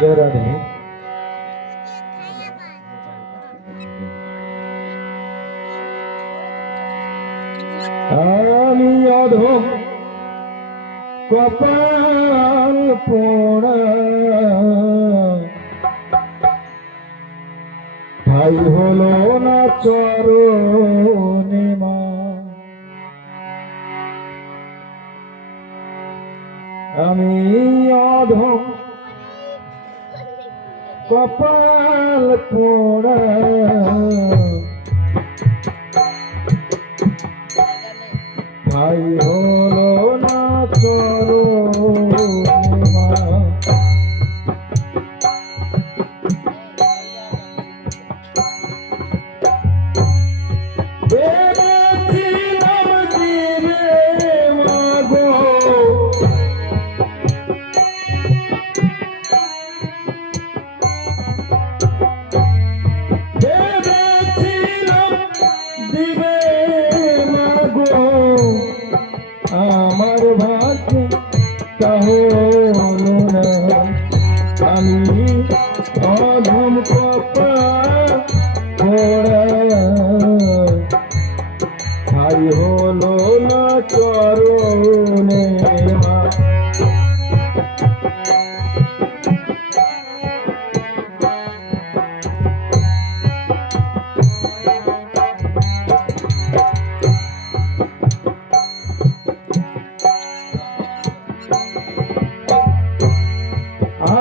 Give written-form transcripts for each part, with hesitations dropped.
জয় রাধে। আমি অধম কপাল পোড়া, ভাই হলো না চরণে মা। আমি অধম কপাল পোড়া, ভাই হলো না চরণে মা। ভেবেছিলাম দিনে মাগো, ভেবেছিলাম দিবে মাগো, আমার ভাগ্যে তা হলো না। আমি অধম কপাল পোড়া, ভাই হলো না চরণে মা।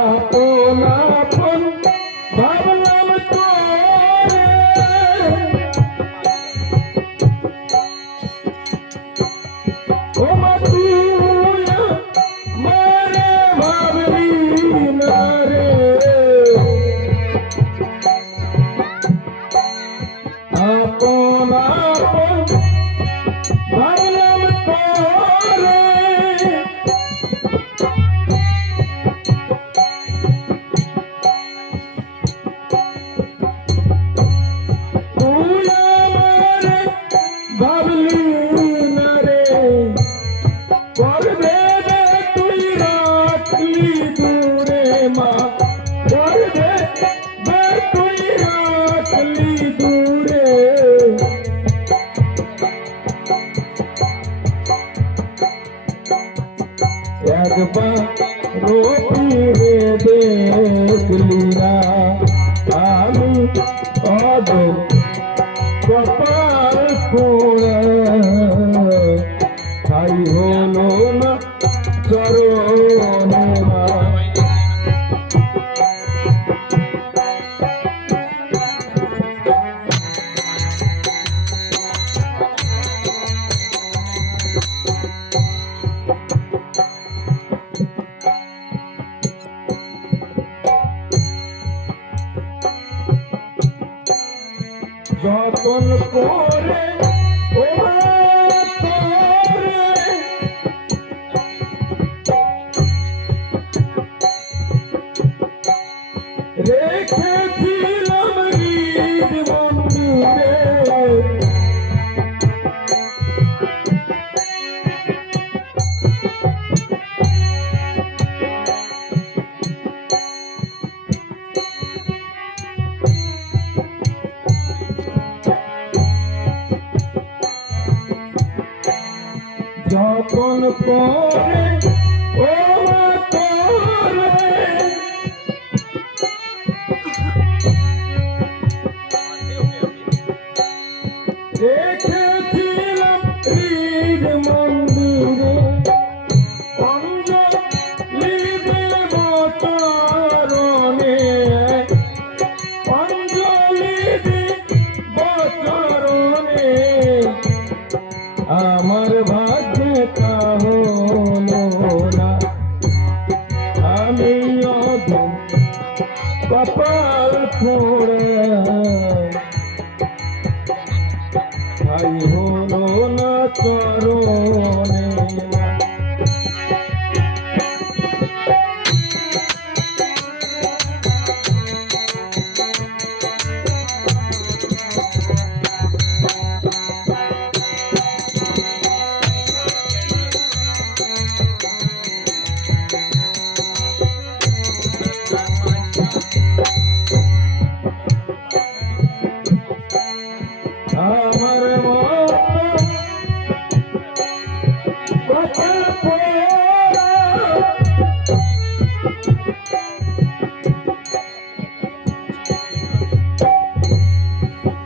আপন আপন ভাবলাম তোরে, ও মা তুই মারে ভাবলি না রে। আপন আপন ভাবলাম তোরে, তুই আমারে ভাবলি না রে। করবে রে তুই রাখলি দূরে মা, করবে রে তুই রাখলি দূরে। একবার ফিরে দেখলি না, আমি অধম কপাল পোড়া, ভাই হলো না চরণে মা। যতন করে ও তোরে, রেখেছিলাম হৃদ মন্দিরে। যতন করে ও তোরে, রেখেছিলাম হৃদ মন্দিরে। অঞ্জলি দেব চরণে, অঞ্জলি দেব চরণে, আমার ভাগ্যে তা হলো না। আমি অধম কপাল পোড়া, ভাই হলো না চরণে মা। Bye. আমার মতো কপাল পোড়া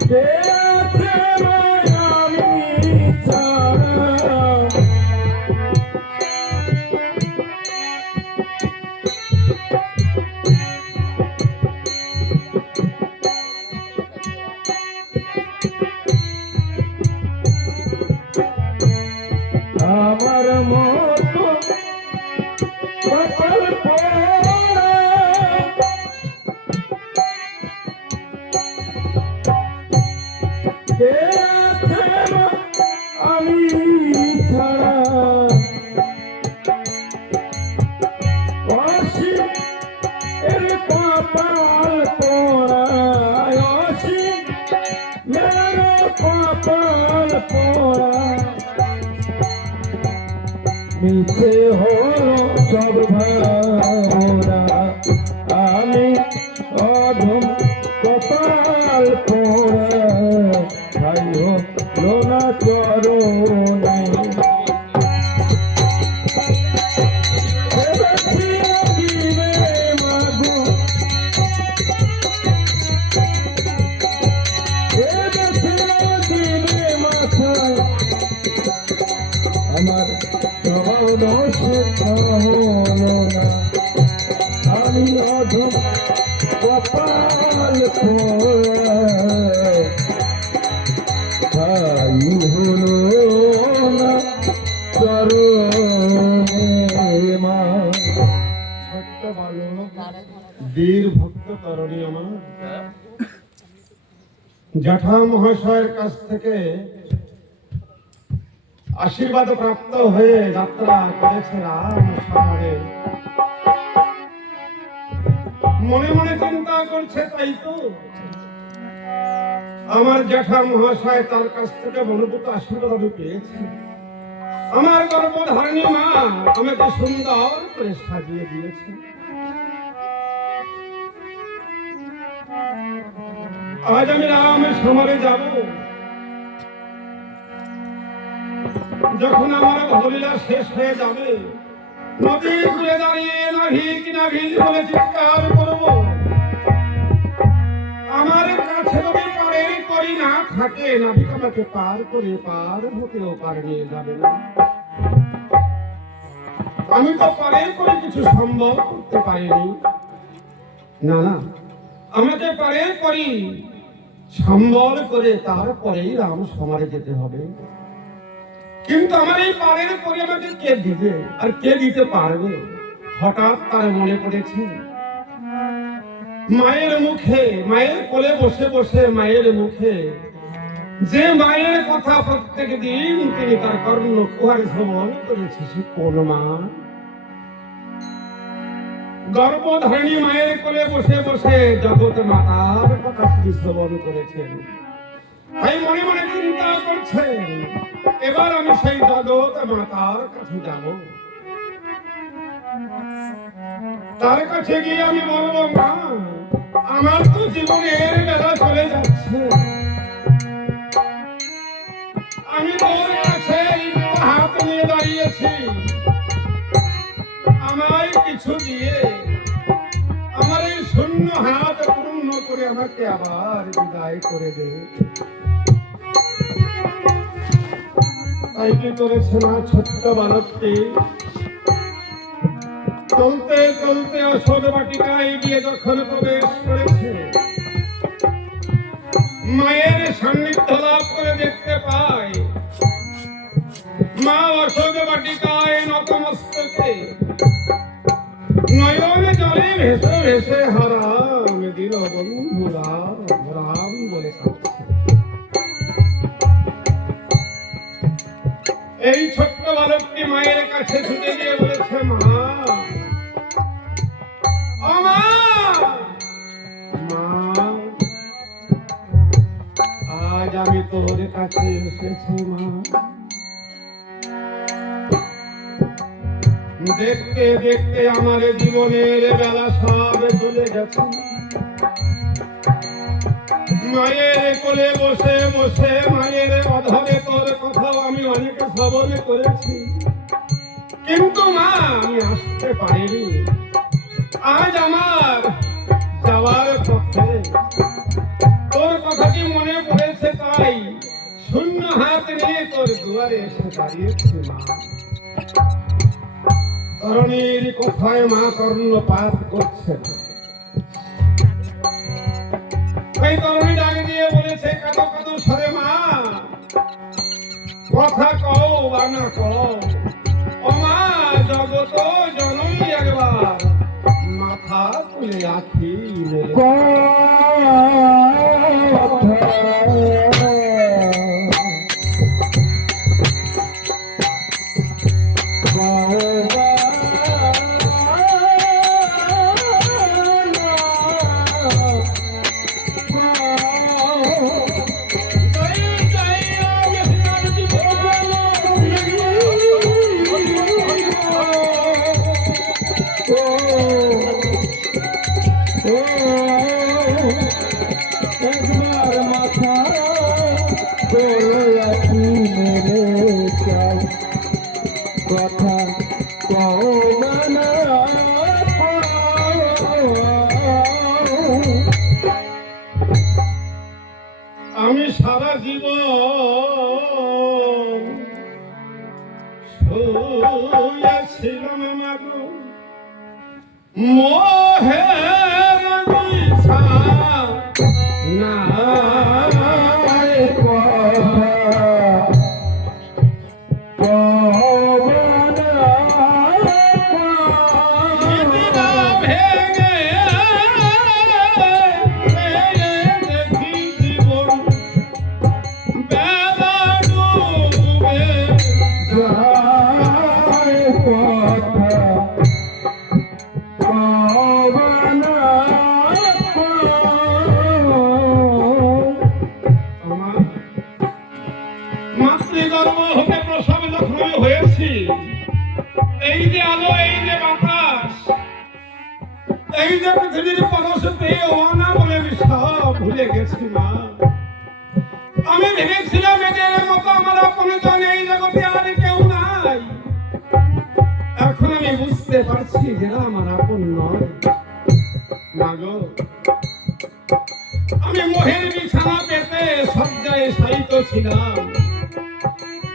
কে আছে আমি ছাড়া আমার মতো কপাল পোড়া কে আছে আমি ছাড়া অসীম এর কপাল পোড়া অসীম মের কপাল পোড়া মিছে হলো সব ভাবনা আমি অধম কপাল পোড়া তাই হলো না চরণে মাগো মাথায় আমার হলো না আমি অধম কপাল পোড়া তাই হলো না চরণে মা। ছোট্ট বালক বীর ভক্ত তরণী আমার জ্যাঠা মহাশয়ের কাছ থেকে আশীর্বাদ প্রাপ্ত হয়ে যাত্রা করেছে রাম শহরে। মনে মনে চিন্তা করছে তাই তো আমার জ্যাঠা মহাশয় তার কাছ থেকে মনোভূত আশীর্বাদ পেয়েছে। আমার গর্ভধারিণী মা আমাকে সুন্দর করে সাজিয়ে দিয়েছে। আজ আমি রাম সমরে যাব। যখন আমার ভবলীলা শেষ হয়ে যাবে নদী ঘুরে দাঁড়িয়ে নাভিক নাভিক বলে চিৎকার করব। আমার কাছে যদি পারের করি না থাকে নাভিক আমাকে পার করে পার হতেও পার নিয়ে যাবে না। আমি তো পারের করে কিছু সম্ভব করতে পারিনি। না না আমাকে পারের করি সম্বল করে তারপরেই রাম সমারে যেতে হবে। কিন্তু আমার এই পারের করে আমাকে কে দিবে আর কে দিতে পারবে? হঠাৎ তার মনে পড়েছে মায়ের মুখে, মায়ের কোলে বসে বসে মায়ের মুখে যে মায়ের কথা প্রত্যেক দিন তিনি তার কর্ণ কুহার শ্রবণ করেছে সে কোন মা? গর্ভধারিণী মায়ের কোলে বসে বসে জগৎ মাতার কথা শ্রবণ করেছেন। তাই মনে মনে চিন্তা করছেন এবার আমি সেই জগৎ মাতার কাছে যাব। তার কাছে গিয়ে আমি বলবো মা আমার তো জীবনের বেলা চলে যাচ্ছে। আমি তোর কাছে হাত নিয়ে দাঁড়িয়েছি। আমায় কিছু দিয়ে আমার এই শূন্য হাত পূর্ণ করে আমাকে আবার বিদায় করে দে। তাই কি করেছে না ছোট্ট বালকটি চলতে চলতে অশোক বাটিকায় গিয়ে যখন প্রবেশ করেছে মায়ের সান্নিধ্য লাভ করে দেখতে পায় মা অশোক বাটিকায় নতমস্তকে নয়নে জলে ভেসে ভেসে হারাম দিল বন্ধু রাম রাম বলে কাঁদছে। এই ছোট্ট বালকটি মায়ের কাছে ছুটে গিয়ে বলেছে মা আজ আমি তোর কাছে এসেছি মা। দেখতে দেখতে আমার জীবনের বেলা সব চলে গেছে। মায়ের কোলে বসে বসে মায়ের অধরে তোর কথাও আমি অনেক শ্রবণ করেছি, কিন্তু মা আমি আসতে পারিনি। আজ আমার যাওয়ার পথে তোর কথাটি মনে পড়েছে, তাই শূন্য হাত নিয়ে তোর দুয়ারে এসে দাঁড়িয়েছি মা। তরণীর কোথায় মা কর্ণপাত করছে না। ওই তরণী ডাক দিয়ে বলেছে, কাঁদো কাঁদো সরে মা, কথা কও বা না কও, ও মা জগত জননী একবার মাথা তুলে আখি মেলে। আমি সারা জীবন শুয়েছিলাম মাগো মোহের বিছা না মাতৃগর্ভ হতে প্রসব যখন হয়েছি, এই যে আলো, এই যে বাতাস, এই যে পৃথিবীর পরশতে ওয়ানা বলে সব ভুলে গেছি মা। আমি ভেবেছিলাম এদের মতো আমার আপনজন এই জগতে আর কেউ নাই। এখন আমি বুঝতে পারছি যে আমার আপন নয় মাগো। আমি মোহের বিছানা পেতে শয্যায় শায়িত ছিলাম,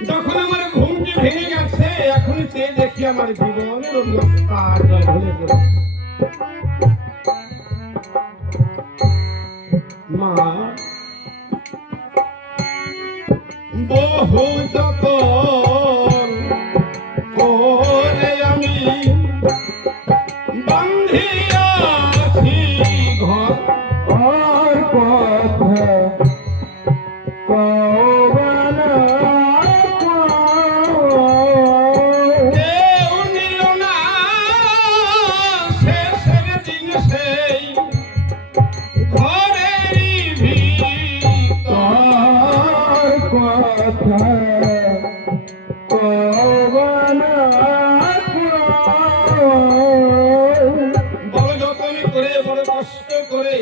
যখন আমার ঘুমটি ভেঙে গেছে এখন চেয়ে দেখি আমার জীবনের অন্ধকার ঢলে পড়েছে। মা বহু যতন করে আমি বান্ধিয়াছি ঘর পথে বড় যত্ন করে, বড় কষ্ট করে,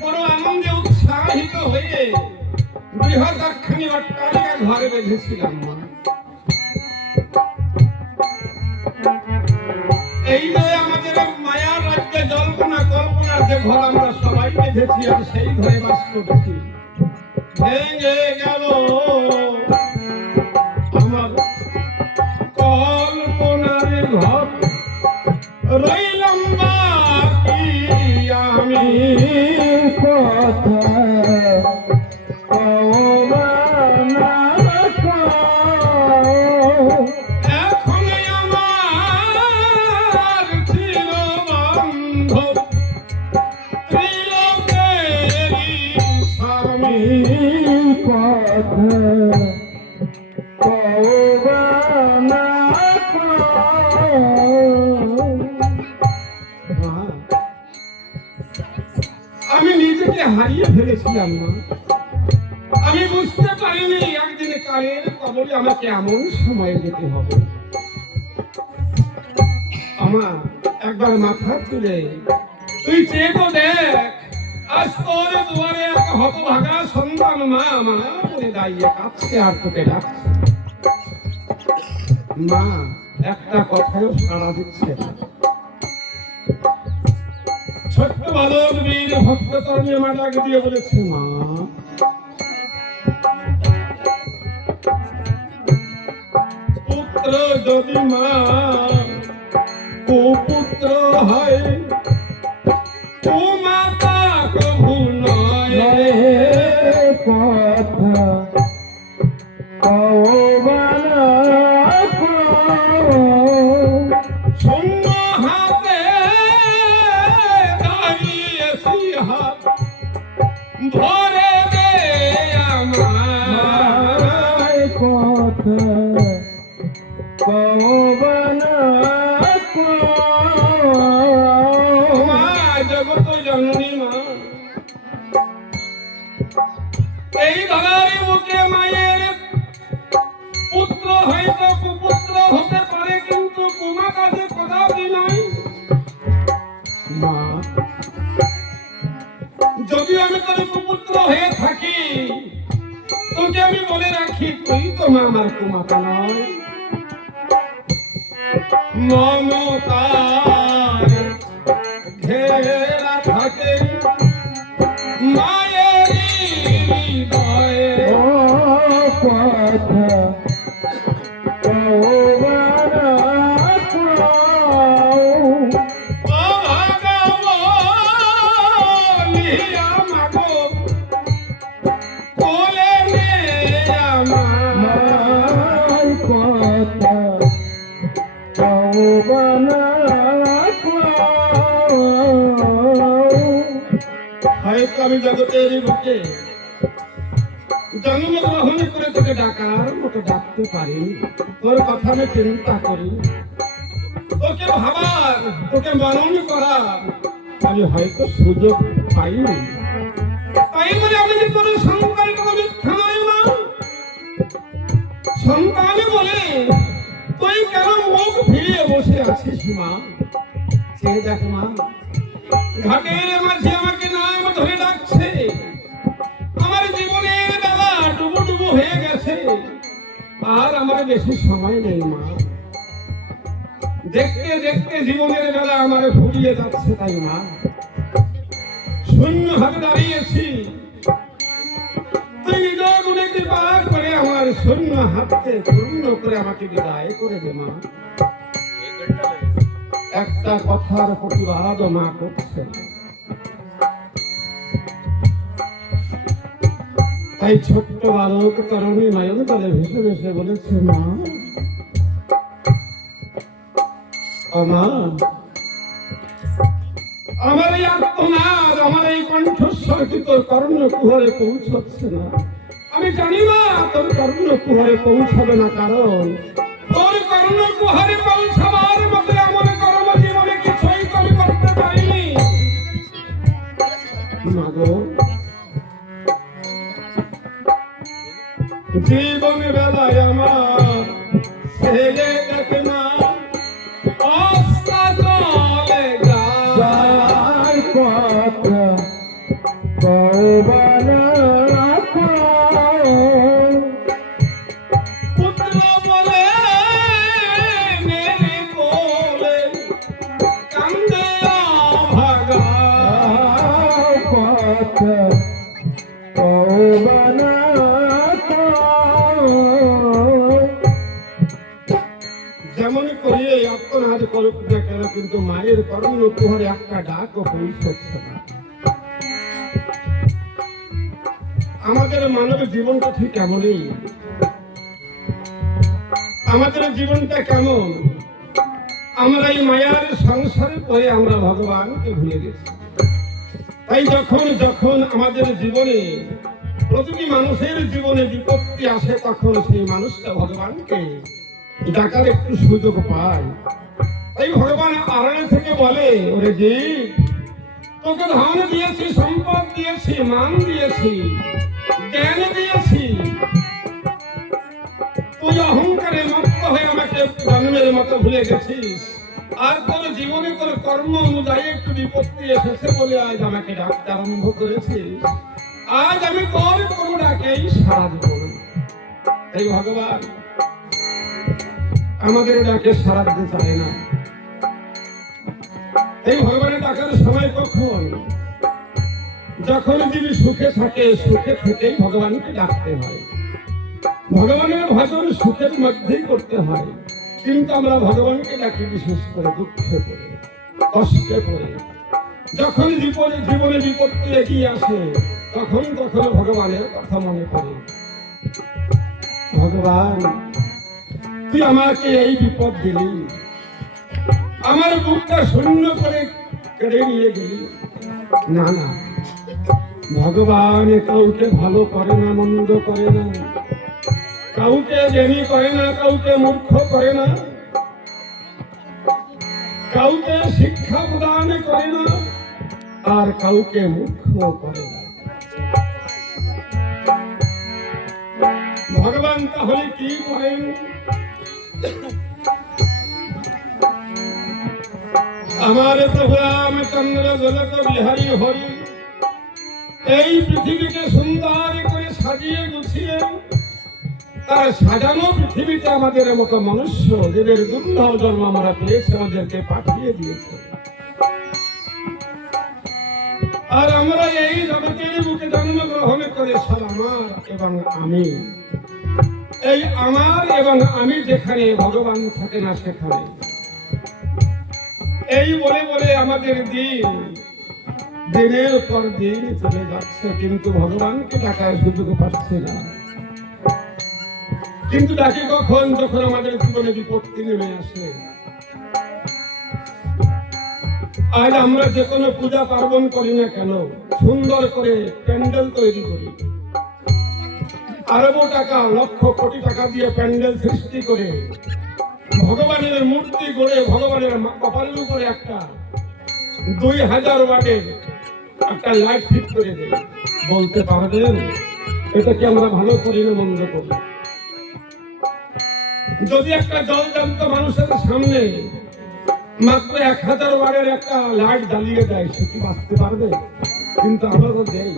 বড় আনন্দে উৎসাহিত হয়ে বৃহৎ একখানি অট্টালিকা ঘরে বেঁধেছিলাম মা। এই যে আমাদের মায়ার রাজ্যে জল্পনা কল্পনার যে ঘর আমরা সবাই বেঁধেছি, আর সেই ঘরে বাস করছি, ভেঙে গেল আমার কল্পনার ঘর। রইলাম বাকি আমি এখন আমার ছিল বান্ধব ত্রিলোকেরই স্বামী আমি নিজেকে হারিয়ে ফেলেছিলাম মা। আমি বুঝতে পারিনি একদিন কালের কবলে আমাকে এমন সময় যেতে হবে। আমার একবার মাথা তুলে তুই চেয়ে তো দেখ, আজ তোর দুয়ারে এক হতভাগা সন্তান মা মা বলে দাঁড়িয়ে কাঁদছে আর তোকে ডাকছে। মা একটা কথায়ও সাড়া দিচ্ছে না। ছোট্ট বালক বীর ভক্ত তরুণী মা ডাক দিয়ে বলেছে, মা পুত্র যদি মা কুপুত্র হয়, ও মাতা কভু নয় কথা কওবানা শূন্য হাতে দাঁড়িয়েছি হাত ভরে দে আমার কথা কওবানা মা জগত জননী মা, এই ধরার বুকে মায়ের পুত্র হয়তো কুপুত্র হতে পারে, কিন্তু কুমা কাজে কদাপি নাই। মা যদি আমি তোর কুপুত্র হয়ে থাকি, তোকে আমি বলে রাখি, তুই তো মা আমার কুমাতা নয়। মমতার ঘেরা থাকে মায়ের হৃদয়ে, কথা কওবানা কোলে নে আমার কথা কওবানা হয়তো আমি জগতের বুকে জন্মগ্রহণ করে তোকে ডাকার মতো ডাকতে পারি। তোর কথা আমি চিন্তা করি, তোকে ভাবার, তোকে মনন করার আমি হয়তো সুযোগ পাইনি। তাই বলে আমি যে তোর সন্তান কোনো মিথ্যা নয় মা। সন্তান বলে তুই কেন মুখ ফিরিয়ে বসে আছিস মা? সে দেখ মা, ঘাটের মাঝে আমাকে নাম ধরে ডাকছে। আমার জীবনের বেলা ডুবু ডুবু হয়ে গেছে, আর আমার বেশি সময় নেই মা। দেখতে দেখতে জীবনের বেলা আমার ফুরিয়ে যাচ্ছে। তাই মা শূন্য হাতে দাঁড়িয়েছি, তুই নিজ গুণে কৃপা করে আমার শূন্য হাতকে পূর্ণ করে আমাকে বিদায় করে দে মা। একটা কথার প্রতিবাদ মা করছে না। তাই ছোট্ট বালক তরুণী নয়ন তলে ভেসে ভেসে বলেছে, মা মা, আমার এই আত্মনাদ, আমার এই কণ্ঠস্বর কি তোর কর্ণ কুহরে পৌঁছচ্ছে না? আমি জানি না তোর কর্ণ কুহরে পৌঁছাবে না, কারণ তোর কর্ণ কুহরে পৌঁছাবার মতো এমন কর্ম জীবনে কিছুই তো আমি করতে পারিনি। মাগো, জীবন বেলায় আমার ছেলে দেখে না, অস্তা চলে যায়। কথা কওবানা পুত্র বলে মেরে কোলে কান্দে অভাগা। কথা কওবানা যেমন করে আত্মনাদ করুক না কেন, কিন্তু মায়ের কর্ণ কুহরে একটা ডাকও পৌঁছচ্ছে না। আমাদের মানব জীবনটা ঠিক এমনই। আমাদের জীবনটা কেমন, আমরা এই মায়ার সংসারে পরে আমরা ভগবানকে ভুলে গেছি। তাই যখন যখন আমাদের জীবনে, প্রতিটি মানুষের জীবনে বিপত্তি আসে, তখন সেই মানুষটা ভগবানকে ডাকার একটু সুযোগ পায়। তাই ভগবান আড়ালে থেকে বলে, ওরে জীব, তোকে ধন দিয়েছি, সম্পদ দিয়েছি, মান দিয়েছি, জ্ঞান দিয়েছি, তুই অহংকারে মুক্ত হয়ে আমাকে জন্মের মতো ভুলে গেছিস। আর তোর জীবনে তোর কর্ম অনুযায়ী একটু বিপত্তি এসেছে বলে আজ আমাকে ডাকতে আরম্ভ করেছিস। আজ আমি তোর কোনো ডাকেই সাড়া দেব না। এই ভগবান আমাদের ডাকে সাড়া দিতে চায় না। এই ভগবানের ডাকার সময় কখন? যখন যিনি সুখে থাকে, সুখে থেকেই ভগবানকে ডাকতে হয়। ভগবানের ভজন সুখের মধ্যেই করতে হয়, কিন্তু আমরা ভগবানকে ডাকি বিশেষ করে দুঃখে পড়ে, কষ্টে পড়ে। যখন জীবনে বিপত্তি এগিয়ে আসে, তখন ভগবানের কথা মনে পড়ে। ভগবান, তুই আমাকে এই বিপদ দিলি, আমার বুকটা শূন্য করে কেড়ে নিয়ে গেলি। না না, ভগবান কাউকে ভালো করে না, মন্দ করে না, কাউকে জ্ঞানী করে না, কাউকে মূর্খ করে না, কাউকে শিক্ষা প্রদান করে না, আর কাউকে মূর্খ করে না। ভগবান তাহলে কি করেন? আমার প্রভু রামচন্দ্র গোলক বিহারী হরি এই পৃথিবীকে সুন্দর করে সাজিয়ে গুছিয়ে তার সাজানো পৃথিবীতে আমাদের মতো মনুষ্য যাদের দুর্লভ জন্ম আমরা পেয়েছি আমাদেরকে পাঠিয়ে দিয়েছে। আর আমরা এই জগতের বুকে জন্মগ্রহণ করে সব আমার এবং আমি, এই আমার এবং আমি যেখানে ভগবান থাকে না সেখানে, এই বলে বলে আমাদের দিনের পর দিন চলে যাচ্ছে, কিন্তু ভগবানকে ডাকার সুযোগ পাচ্ছে না। কিন্তু ডাকি কখন? যখন আমাদের জীবনে বিপত্তি নেমে আসে। আজ আমরা যে কোনো পূজা পার্বণ করি না কেন, সুন্দর করে প্যান্ডেল তৈরি করি, আরব টাকা, লক্ষ কোটি টাকা দিয়ে প্যান্ডেল সৃষ্টি করে ভগবানের মূর্তি গড়ে ভগবানের কপালের উপরে একটা 2000 ওয়াটের একটা লাইট ফিট করে দেয়। বলতে পারবেন এটা কি আমরা ভালো করি না মন্দ করি? যদি একটা জলজান্ত মানুষের সামনে মাত্র 1000 ওয়াটের একটা লাইট জ্বালিয়ে দেয়, সে কি বাঁচতে পারবে? কিন্তু আমরা তো দেই।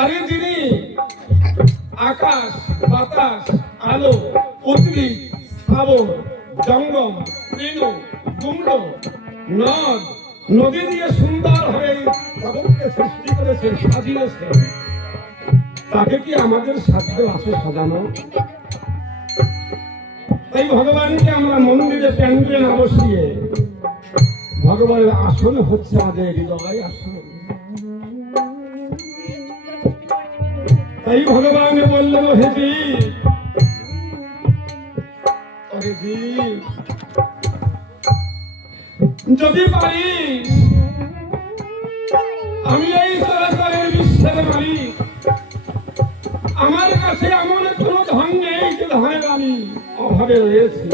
আরে যিনি আকাশ, বাতাস, আলো, উদ্ভিদ, স্থাবর, জঙ্গম, তৃণ, কুণ্ড, নদ, নদী দিয়ে সুন্দর হয়ে জগৎকে সৃষ্টি করেছে, সাজিয়েছে, তাকে কি আমাদের সাধ্য আছে সাজানো? তাই ভগবানকে আমরা মন্দিরে প্যান্ডেলে না বসিয়ে, ভগবানের আসন হচ্ছে আমাদের হৃদয় আসন। তাই ভগবান বললেন, হে জীব, যদি পারিস, আমি এই চরাচরের বিশ্বের মালিক, আমার কাছে এমন কোন ধন নেই যে ধনের আমি অভাবে রয়েছে।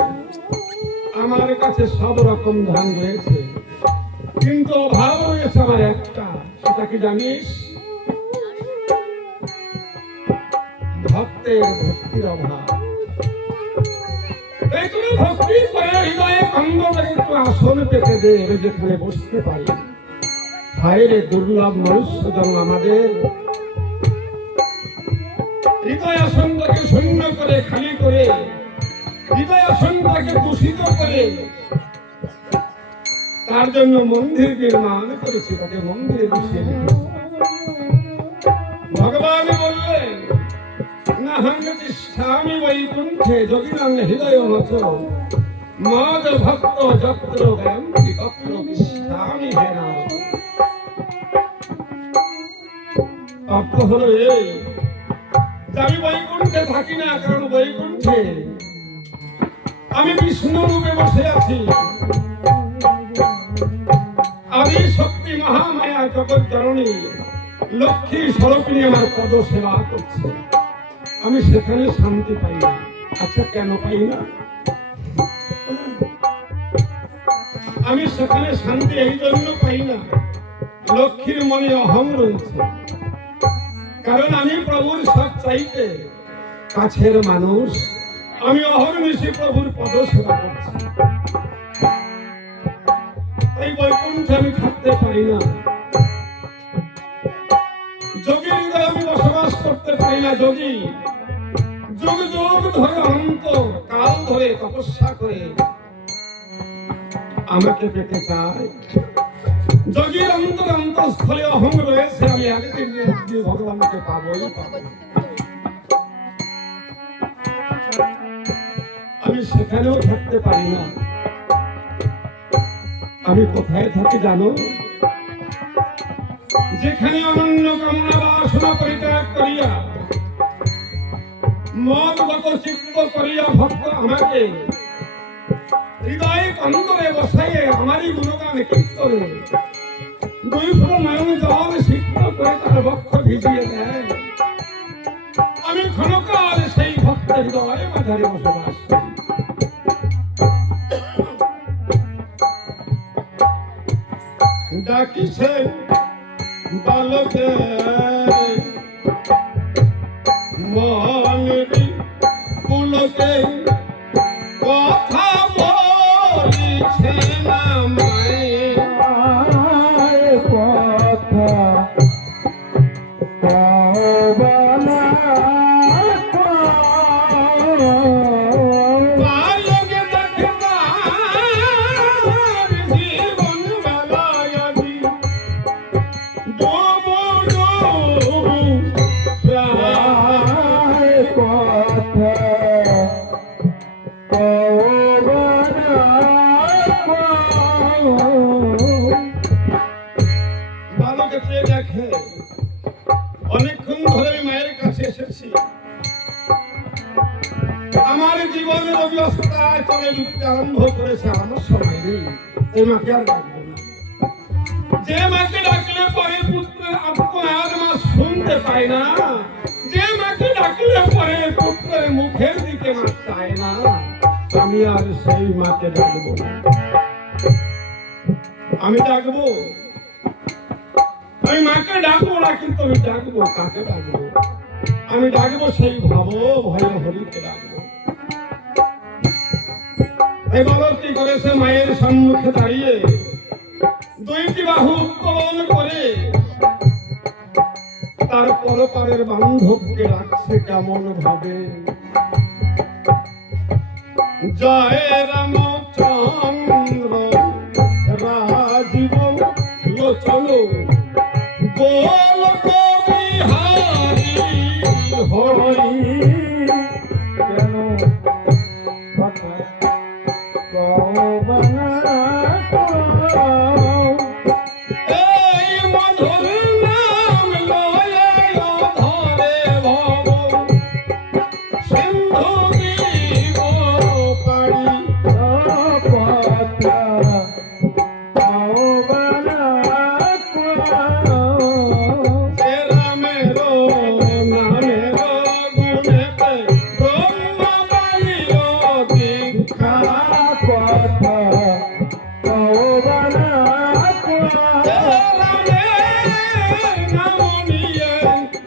আমার কাছে সব রকম ধন রয়েছে, কিন্তু অভাব রয়েছে আমার একটা। সেটা কি জানিস? ভক্তির অভাব। এই তুমি ভক্তি করে হৃদয়ে কন্দ করে একটু আসন পেতে দে, যেখানে বসতে পারি। ভাইরে দুর্লভ মনুষ্য জন্ম আমাদের, হৃদয় আসনটাকে শূন্য করে, খালি করে, হৃদয় আসনটাকে দূষিত করে তার জন্য মন্দির নির্মাণ করেছি, তাকে মন্দিরে বসিয়ে রেখেছি। ভগবান বললেন, নাহং তিষ্ঠামি বৈকুণ্ঠে যোগিনাং হৃদয় মত মদ ভক্ত যত্র গয়ন্তি তত্র তিষ্ঠামি হে নারদ। অর্থ হলো এই, আমি বৈকুণ্ঠে থাকি না, কারণ বৈকুণ্ঠে আমি বিষ্ণু রূপে বসে আছি। আদি শক্তি মহামায়া জগৎ জননী লক্ষ্মী স্বরূপিণী আমার পদ সেবা করছে, আমি সেখানে শান্তি পাই না। আচ্ছা, কেন পাই না? আমি সেখানে শান্তি এই জন্য পাই না, লক্ষ্মীর মনে অহং রয়েছে। কারণ আমি প্রভুর সব চাইতে কাছের মানুষ, আমি অহর্নিশি প্রভুর পদ সেবা করছি। এই বৈকুণ্ঠে আমি থাকতে পারি না, যোগীর হৃদয়ে আমি বসবাস করতে পারি না। যোগী যুগ যুগ ধরে অনন্ত কাল ধরে তপস্যা করে আমাকে পেতে চায়। যোগীর অন্তর অন্তঃস্থলে অহং রয়েছে, আমি একদিন না একদিন ভগবানকে পাবই পাবো। আমি সেখানেও থাকতে পারি না। আমি কোথায় থাকি জানো? যেখানে অনন্য কামনা বাসনা পরিত্যাগ করিয়া মদগত চিত্ত করিয়া ভক্ত আমাকে হৃদয়ে অন্তরে বসাইয়ে আমারই গুণগান কীর্তনে দুই ফোঁটা নয়ন জল সিক্ত করে তার বক্ষ ভিজিয়ে দেয়, আমি ক্ষণকাল সেই ভক্তের হৃদয়ে মাঝারে বসবাস করি। ডাকিছে বালকে মনেরি পুলকে কথা বলিছে না মায়ে, কথা পাবনা বালকে দেখবার জীবন বেলায়াদি ডোবো ডোবো প্রায় কথা পাবনা বালকে চেয়ে দেখে অনেকক্ষণ ধরে আমি মায়ের কাছে এসেছি, আমার জীবনের অবস্থায় চলে লুটতে আরম্ভ করেছে, আমার সময় নেই, এই মাকে আর ডাকবো না। যে মাকে ডাকলে পরে পুত্রের আত্মনাদ মা শুনতে পায় না, যে মাকে ডাকলে পরে পুত্রের মুখের দিকে মা চায় না, আমি আর সেই মাকে ডাকবো না। আমি ডাকবো, আমি মাকে ডাকবো না, কিন্তু আমি ডাকবো কাকে ডাকবো? আমি ডাকবো সেই ভাবো ভয় হরিকে ডাকবো। এই বালক কি করেছে? মায়ের সম্মুখে দাঁড়িয়ে দুইটি বাহু উত্তোলন করে তার পরপারের বান্ধবকে রাখছে কেমন ভাবে। জয় রামচন্দ্র রাজীব লোচন গোলক বিহারী হরি, কেন কথা পাবনা এই মধুর নাম লয়ে ধরে ভব সিন্ধু দিব পাড়ি। কথা পাবনা সে রামের নামের গুণেতে ব্রহ্ম বাণীর দীক্ষা। কথা পাবনা সে রামের নাম নিয়ে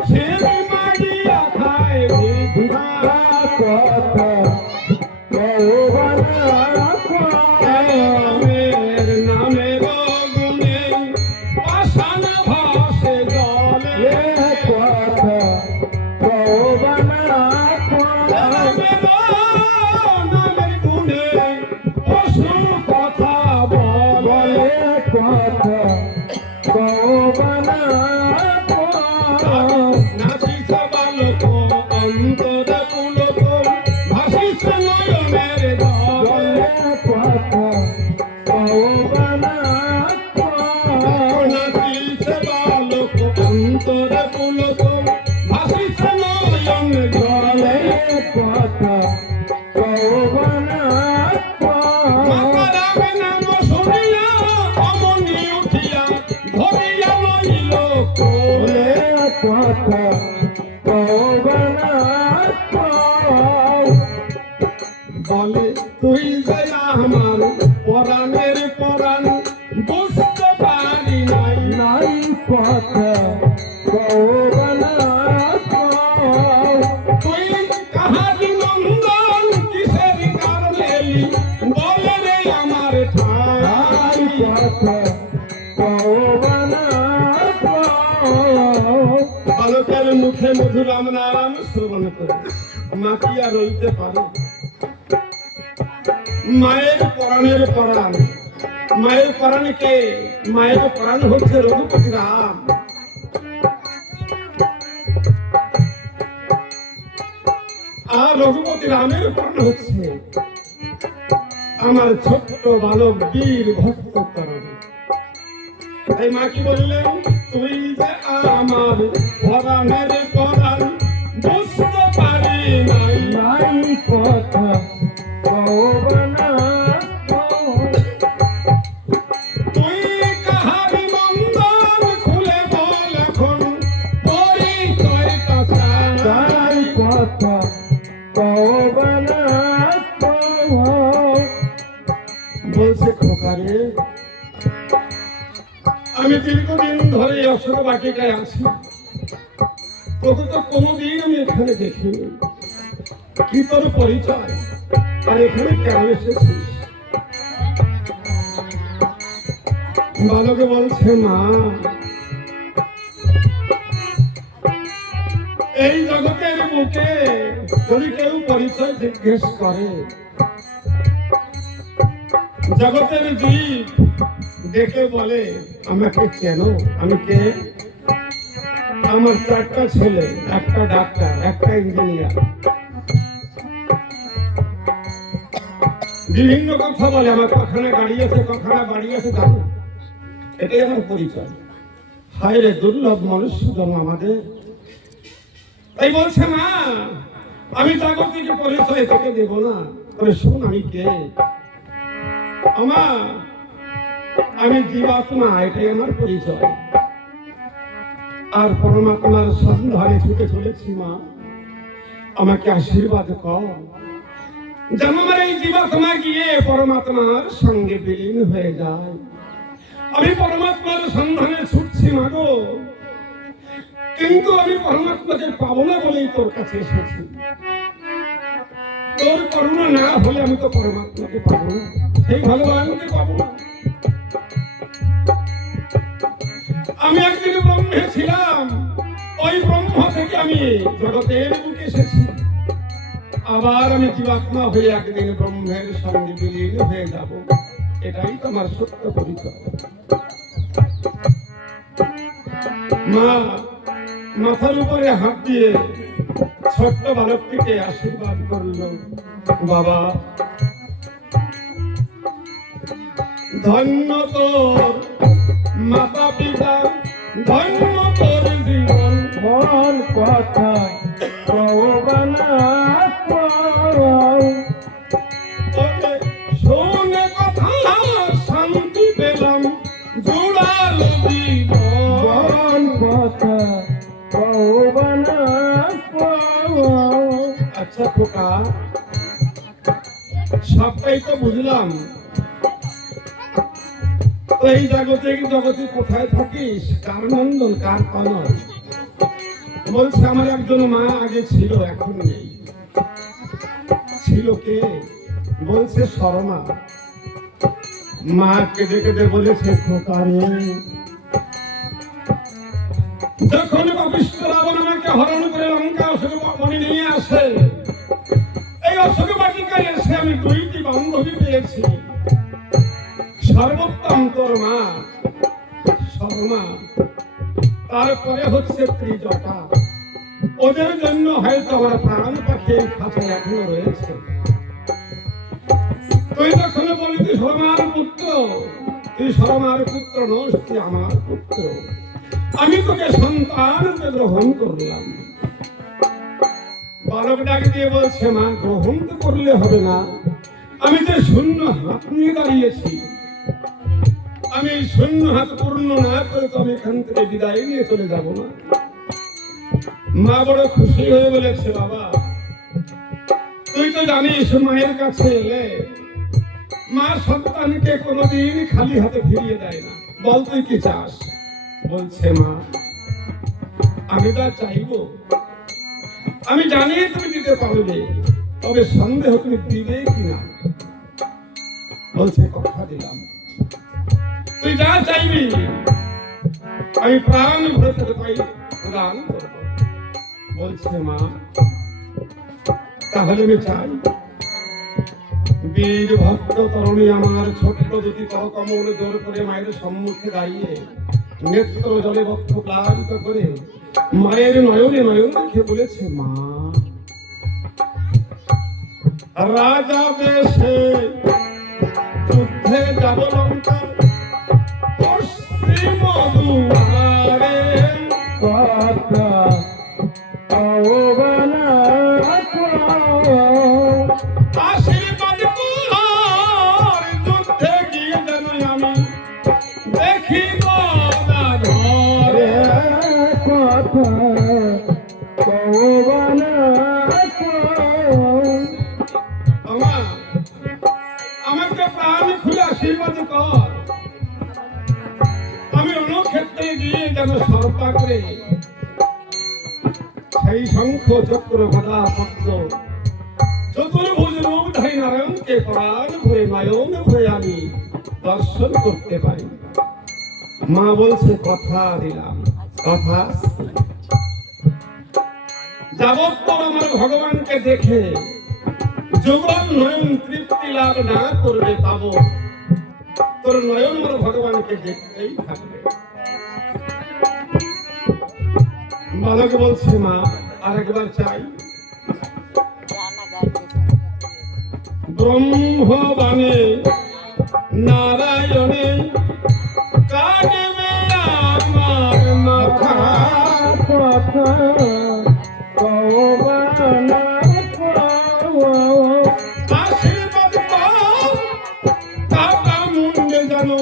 শির মাগিয়া খায় ভিক্ষা। কথা পাবনা রামের নামের গুণে পাষাণ ভাসে জলে। কথা পাবনা রামের নামের গুণে পশু কথা বলে। কথা পাবনা নাচিছে বালক অন্তরে পুলক ভাসিছে নয়নের জলে। কথা পাবনা নাচিছে বালক অন্তরে পুলক ভাসিছে নয়ন জলে। কথা পাবনা মাতা রামের নাম শুনিয়া অমনি উঠিয়া ধরিয়া লইল কোলে। কথা পাবনা বলে তুই যে আমার পরাণের পরাণ বুঝতে পারি নাই। নাই কথা পাবনা তুই কাহারি নন্দন কিসের কারণে এলি? বলে রে আমার ঠাই। কথা মধুরাম নাম শ্রবণ করে মা কি আর রইতে পারে? মায়ের পরাণের পরাণ, মায়ের পরাণ কে? মায়ের পরাণ হচ্ছে রঘুপতি রাম। আর রঘুপতি রামের পরাণ হচ্ছে আমার ছোট্ট বালক বীর ভক্ত তরণ। তাই মা কি বললেন? তুই যে আমার পরাণের পরাণ বুঝতে পারি নাই, নাই কথা কওবানা তুই কাহারি মন্দন খুলে বল এখন পরিচয়টা চাই। তাই কথা কওবানা বলছে খোকারে, আমি দীর্ঘদিন ধরে এই অশোক বাটিকায় আছি, তোকে তো কোনোদিন আমি এখানে দেখিনি। কি তোর পরিচয় আর এখানে কেন এসেছিস? বালকে বলছে মা, এই জগতের বুকে যদি কেউ পরিচয় জিজ্ঞেস করে, জগতের জীব ডেকে বলে আমাকে চেনো, আমি কে? আমার 4টা ছেলে, একটা ডাক্তার, একটা ইঞ্জিনিয়ার। বিভিন্ন কথা বলে, আমার কখানা গাড়ি আছে, কখানা বাড়ি আছে, জানো? এটাই আমার পরিচয়। হায় রে দুর্লভ মনুষ্য জন্ম আমাদের। তাই বলছে মা, আমি জাগতিক পরিচয় তোকে দেব না, তবে শোন আমি কে। আমার আমি জীবাত্মা, এটাই আমার পরিচয়। আর পরমাত্মার সন্ধানে ছুটে চলেছি মা, আমাকে আশীর্বাদ কর যেন আমার এই জীবাত্মা গিয়ে পরমাত্মার সঙ্গে বিলীন হয়ে যায়। আমি পরমাত্মার সন্ধানে ছুটছি মা গো, কিন্তু আমি পরমাত্মাকে পাবো না বলেই তোর কাছে এসেছি। তোর করুণা না হলে আমি তো পরমাত্মাকে পাবো না, সেই ভগবানকে পাবো না। আমি একদিন ব্রহ্মে ছিলাম, ওই ব্রহ্ম থেকে আমি জগতের বুকে এসেছি। আবার আমি জীবাত্মা হয়ে একদিন ব্রহ্মের সঙ্গে বিলীন হয়ে যাব, এটাই তো আমার সত্য পরিচয়। মা মাথার উপরে হাত দিয়ে ছোট্ট বালকটিকে আশীর্বাদ করলো, বাবা ধন্য তোর মাতা পিতা, ধন্য তোর জীবন। মন কথা কওবানা ওকে শুনে কথা শান্তি পেলাম, জোড়াল জীবন। মন কথা কওবানা আচ্ছা খোকা, সবটাই তো বুঝলাম। তো এই জগতে কোথায় থাকিস? কার নন্দন, কার কনক? বলছে আমার একজন মা আগে ছিল, এখন নেই। ছিল কে? বলছে শর্মা। মা কেঁদে কেঁদে বলেছে খোকারে, যখন পাপিষ্ঠ রাবণ আমাকে হরণ করে লঙ্কা অশোক বনে নিয়ে আসে, এই অশোক বাটিকায় এসে আমি 2টি বান্ধবী পেয়েছি। সর্বোত্তম তোর মা শর্মা, তারপরে হচ্ছে ত্রিজটা। ওদের জন্য হয়তো আমার প্রাণ পাখি এই খাঁচায় এখনো রয়েছে। তুই যখন বলি তুই শর্মার পুত্র, তুই শর্মার পুত্র নস, তুই আমার পুত্র। আমি তোকে সন্তান গ্রহণ করলাম। বালক ডাক দিয়ে বলছে মা, গ্রহণ তো করলে হবে না, আমি যে শূন্য হাত নিয়ে দাঁড়িয়েছি, আমি শূন্য হাত পূর্ণ না করে তো আমি এখান থেকে বিদায় নিয়ে চলে যাব না। মা বড় খুশি হয়ে বলেছে, বাবা তুই তো জানিস মায়ের কাছে এলে মা সন্তানকে কোনোদিন খালি হাতে ফিরিয়ে দেয় না। বল তুই কি চাস? বলছে মা, আমি যা চাইবো আমি জানি তুমি দিতে পারবে, তবে সন্দেহ তুমি দিবে কিনা। বলছে কথা দিলাম, তুই যা চাইবি আমি প্রাণ ভরে তোকে পাই প্রদান করবো। বলছে মা তাহলে আমি চাই বীর ভক্ত তরুণী আমার ছোট্ট দুটি করকমল জোর করে মায়ের সম্মুখে দাঁড়িয়ে নেত্র জলে বক্ষ প্লাবিত করে মায়ের নয়নে নয়ন দেখে বলেছে মা রাজা দেশে যুদ্ধে যাব লঙ্কা পশ্চিম দুয়ারে কথা পাওবানা আশীর্বাদ কর যুদ্ধে গিয়ে যেন আমি দেখি ধরে কথা পাওবানা আমাকে প্রাণ খুলে আশীর্বাদ কর আমি রণক্ষেত্রে গিয়ে যেন সর্পা করে সেই শঙ্খ চক্র গদা পদ্ম চতুর্ভুজ রূপধারী নারায়ণকে প্রাণ ভরে নয়ন ভরে আমি দর্শন করতে পারি মা বলছে কথা দিলাম কথা যাবত্তর আমার ভগবানকে দেখে যুগল নয়ন তৃপ্তি লাভ না করবে পাব তোর নয়ন আমার ভগবানকে দেখতেই থাকবে বালক বলছে মা আরেকবার চাই ব্রহ্মবাণে নারায়ণে কাটবে আমার মাথা কথা পাওবানা আশীর্বাদ কর কাটা মুন্ডে জানো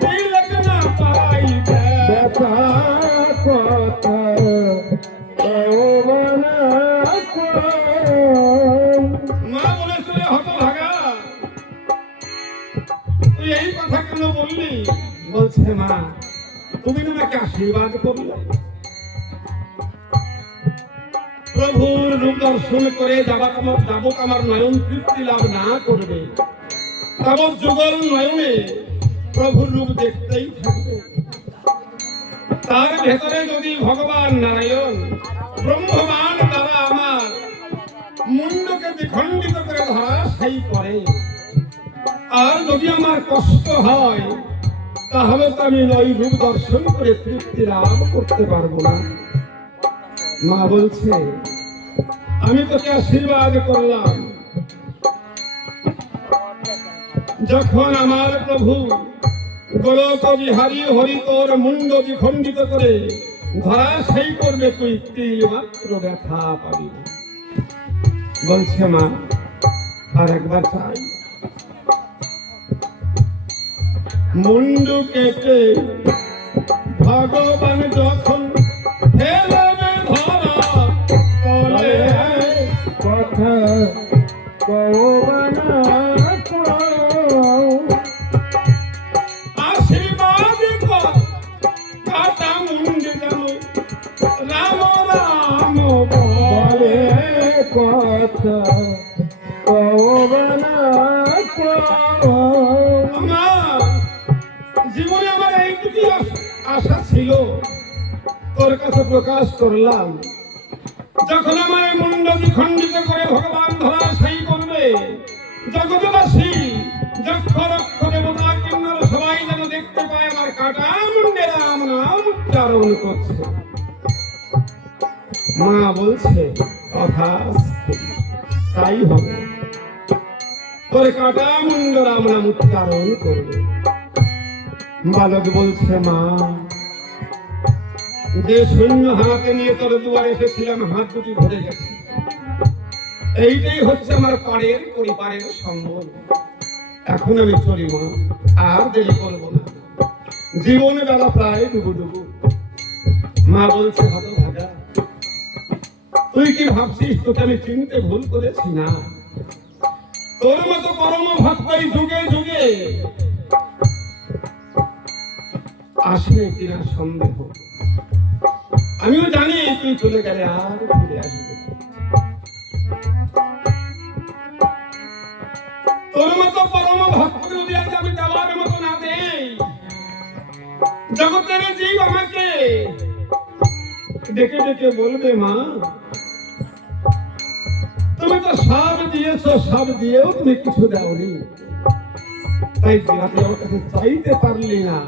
তিলক না পাইবে ব্যথা কথা পাওবানা মা বলেছিল হতভাগা তুই এই কথা কেন বললি বলছে মা তুমি আমাকে আশীর্বাদ করলে প্রভুর রূপ দর্শন করে যাবত আমার নয়ন তৃপ্তি লাভ না করবে তাবৎ যুগল নয়নে প্রভুর রূপ দেখতেই থাকবে তার ভেতরে যদি ভগবান নারায়ণ ব্রহ্মবান দ্বারা আমার মুন্ডকে দ্বিখণ্ডিত করে ধরাশায়ী করে আর যদি আমার কষ্ট হয় তাহলে তো আমি ওই রূপ দর্শন করে তৃপ্তি লাভ করতে পারবো না মা বলছে আমি তোকে আশীর্বাদ করলাম যখন আমার প্রভু গোলক বিহারী হরি তোর মুন্ড দ্বিখণ্ডিত করে ধরাশায়ী করবে তুই তিল মাত্র ব্যথা পাবি না বলছে মা আর একবার চাই মুন্ডু কেটে ভগবান যখন ফেলবে ধরা তলে কথা পাওবানা আশীর্বাদ কর কাটা মুন্ডে যেন রাম রাম বলে কথা পাওবানা আমার জীবনে আমার এইটুকু আশা ছিল তোর কাছে প্রকাশ করলাম যখন আমার মুন্ড দ্বিখণ্ডিত করে ভগবান ধরাশায়ী করবে জগৎবাসী যক্ষ রক্ষ দেবতা কিন্নর সবাই যেন দেখতে পায় আমার কাটা মুন্ডে রাম নাম উচ্চারণ করছে মা বলছে কথা তাই হবে তোর কাটা মুন্ড রাম নাম উচ্চারণ করবে বালক বলছে মা যে শূন্য হাতে নিয়ে তোর দুয়ারে এসেছিলাম হাত দুটি ভরে গেছে এইটাই হচ্ছে আমার পাড়ের পরিবারের সম্বল এখন আমি চলি মা আর দেরি করবো না জীবনে বেলা প্রায় ডুবু ডুবু মা বলছে হতভাগা তুই কি ভাবছিস তোকে আমি চিনতে ভুল করেছি না তোর মতো পরম ভক্তই যুগে যুগে আসে কিনা সন্দেহ আমিও জানি তুই চলে গেলে আর ফিরে আসবে তোর মতো পরম ভক্ত যদি আজ আমি দেওয়ার মতো না দেই জগতের জীব আমাকে ডেকে ডেকে বলবে, মা তুমি তো সব দিয়েছো, সব দিয়েও তুমি কিছু দাওনি, তাই রাতে আমার কাছে চাইতে পারলি না,